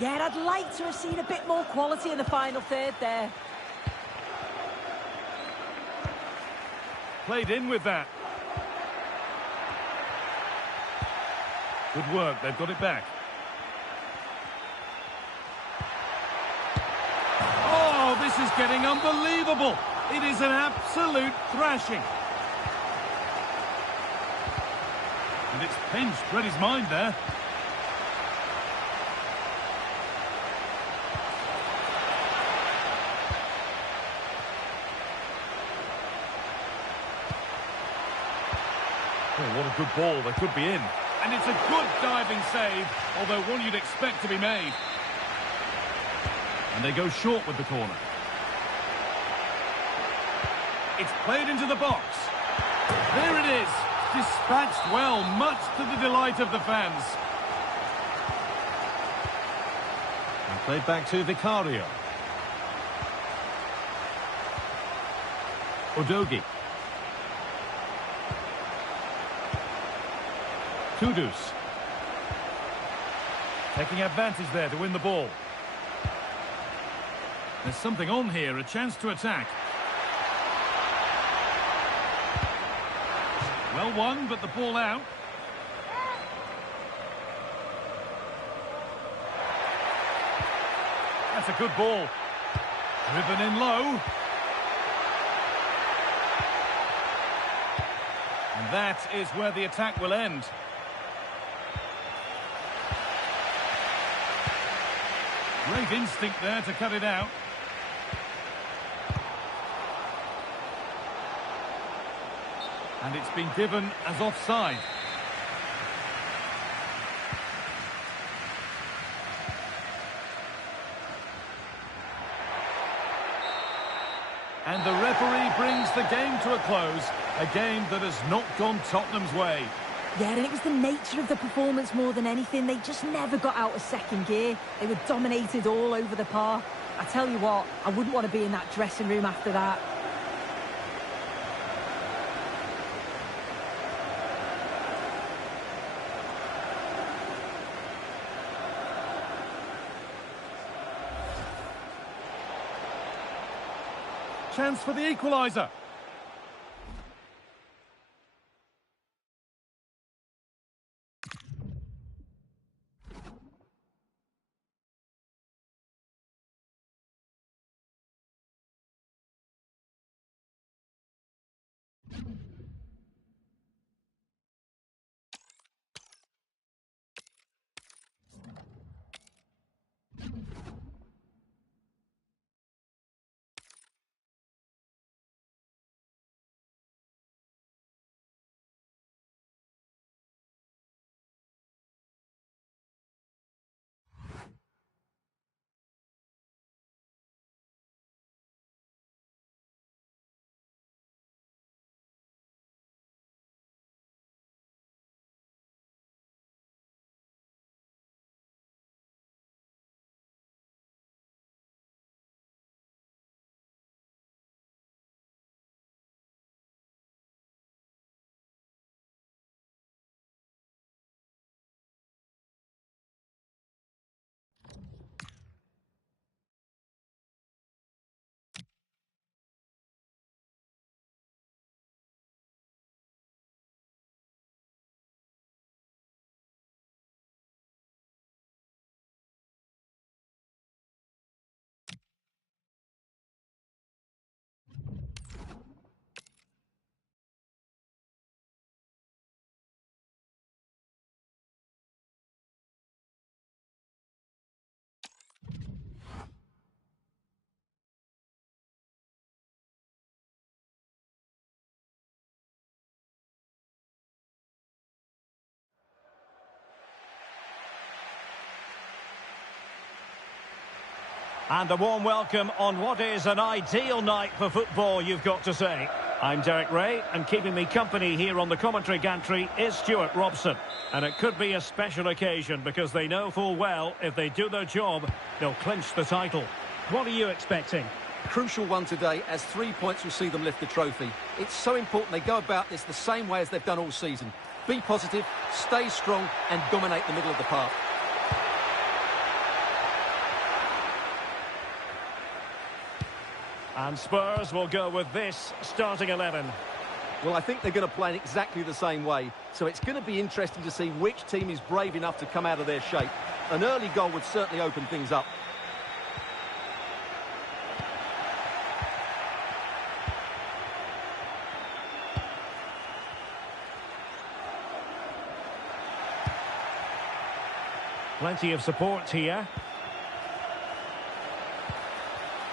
Yeah, I'd like to have seen a bit more quality in the final third there. Played in with that. Good work, they've got it back. Oh, this is getting unbelievable. It is an absolute thrashing. And it's pinched Reddy's mind there. Oh, what a good ball. They could be in. And it's a good diving save, although one you'd expect to be made. And they go short with the corner. It's played into the box. There it is. Dispatched well, much to the delight of the fans. And played back to Vicario. Udogie. Kudus. Taking advantage there to win the ball. There's something on here, a chance to attack. Well won, but the ball out. That's a good ball. Driven in low. And that is where the attack will end. Great instinct there to cut it out. And it's been given as offside. And the referee brings the game to a close. A game that has not gone Tottenham's way. Yeah, and it was the nature of the performance more than anything. They just never got out of second gear. They were dominated all over the park. I tell you what, I wouldn't want to be in that dressing room after that. Chance for the equaliser. And a warm welcome on what is an ideal night for football, you've got to say. I'm Derek Ray, and keeping me company here on the commentary gantry is Stuart Robson. And it could be a special occasion because they know full well if they do their job, they'll clinch the title. What are you expecting? Crucial one today, as 3 points will see them lift the trophy. It's so important they go about this the same way as they've done all season. Be positive, stay strong and dominate the middle of the park. And Spurs will go with this starting 11. Well, I think they're going to play in exactly the same way. So it's going to be interesting to see which team is brave enough to come out of their shape. An early goal would certainly open things up. Plenty of support here.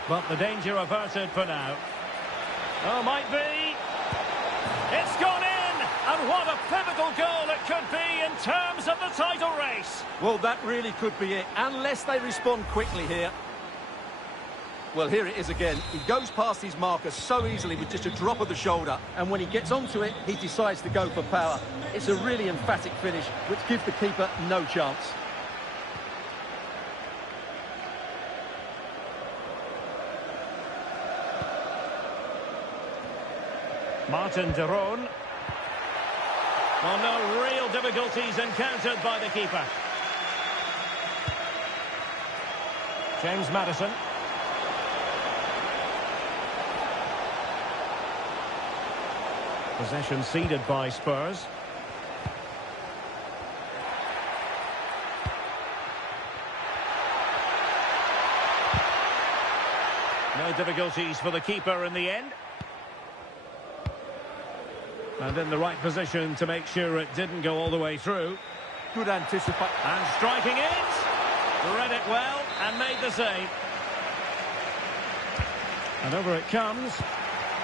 But the danger averted for now. Oh, might be. It's gone in! And what a pivotal goal it could be in terms of the title race. Well, that really could be it, unless they respond quickly here. Well, here it is again. He goes past his marker so easily with just a drop of the shoulder. And when he gets onto it, he decides to go for power. It's a really emphatic finish, which gives the keeper no chance. Martin de Roon. Well, no real difficulties encountered by the keeper. James Maddison. Possession ceded by Spurs. No difficulties for the keeper in the end. And in the right position to make sure it didn't go all the way through. Good anticipation. And striking it. Read it well and made the save. And over it comes.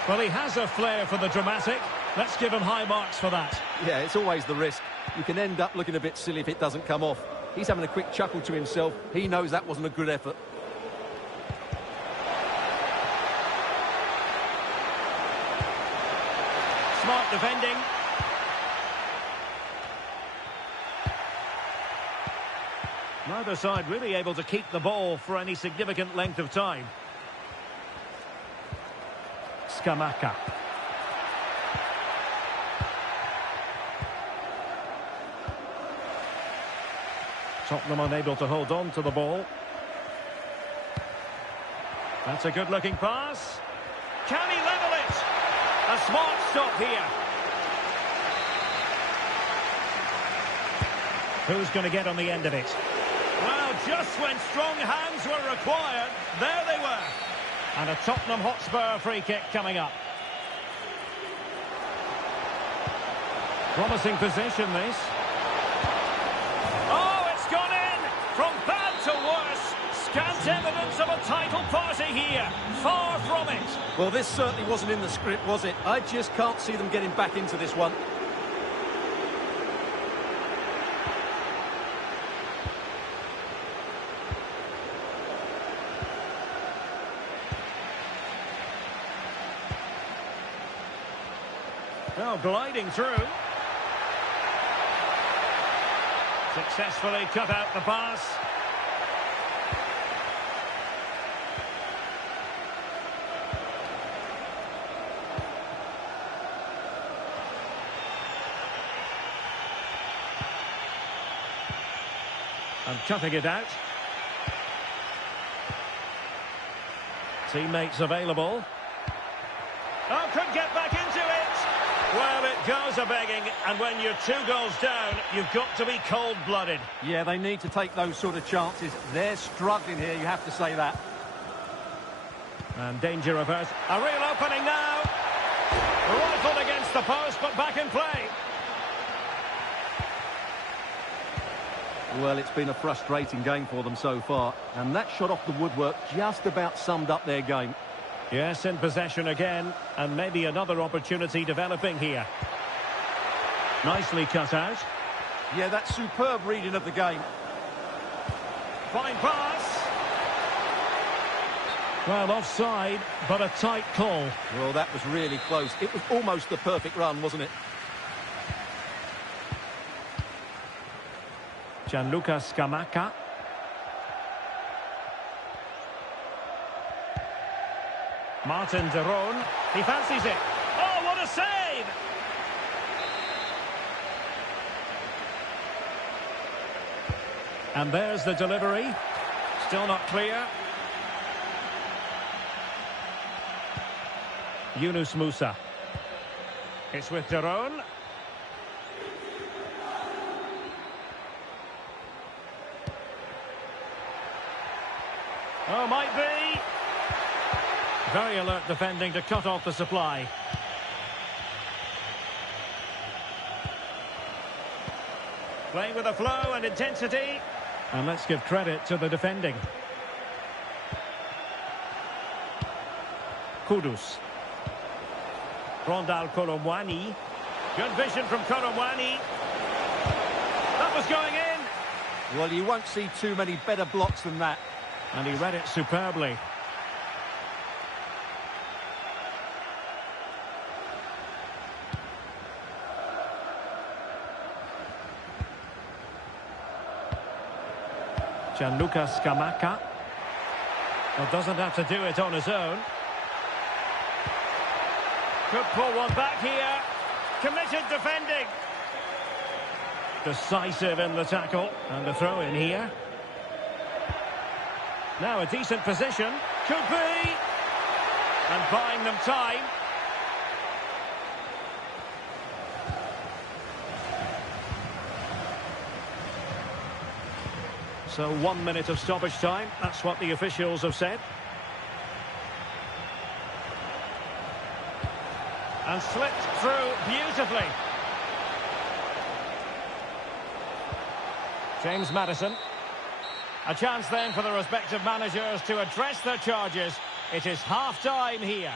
Well, he has a flair for the dramatic. Let's give him high marks for that. Yeah, it's always the risk. You can end up looking a bit silly if it doesn't come off. He's having a quick chuckle to himself. He knows that wasn't a good effort. Smart defending. Neither side really able to keep the ball for any significant length of time. Scamacca. Tottenham unable to hold on to the ball. That's a good-looking pass. Can he level it? A smart stop here. Who's going to get on the end of it? Well, just when strong hands were required, there they were. And a Tottenham Hotspur free kick coming up. Promising position, this. Oh, it's gone in! From bad to worse. Scant evidence of a title party here. Far from it. Well, this certainly wasn't in the script, was it? I just can't see them getting back into this one. Well, gliding through. Successfully cut out the pass. And cutting it out. Teammates available. Oh, could get back into it. Well, it goes a-begging, and when you're 2 goals down, you've got to be cold-blooded. Yeah, they need to take those sort of chances. They're struggling here, you have to say that. And danger averse. A real opening now. Rifled against the post, but back in play. Well, it's been a frustrating game for them so far, and that shot off the woodwork just about summed up their game. Yes, in possession again, and maybe another opportunity developing here. Nicely cut out. Yeah, that's superb reading of the game. Fine pass. Well, offside, but a tight call. Well, that was really close. It was almost the perfect run, wasn't it? Gianluca Scamacca. Martin de Roon. He fancies it. Oh, what a save! And there's the delivery. Still not clear. Yunus Musa. It's with Daron. Oh, might be. Very alert defending to cut off the supply. Playing with a flow and intensity. And let's give credit to the defending. Kudus. Rondal Kolomwani. Good vision from Kolomwani. That was going in. Well, you won't see too many better blocks than that. And he read it superbly. Gianluca Scamacca. Well, doesn't have to do it on his own. Could pull one back here. Committed defending. Decisive in the tackle. And the throw in here. Now a decent position. Could be. And buying them time. So 1 minute of stoppage time. That's what the officials have said. And slipped through beautifully. James Maddison. A chance then for the respective managers to address their charges. It is half-time here.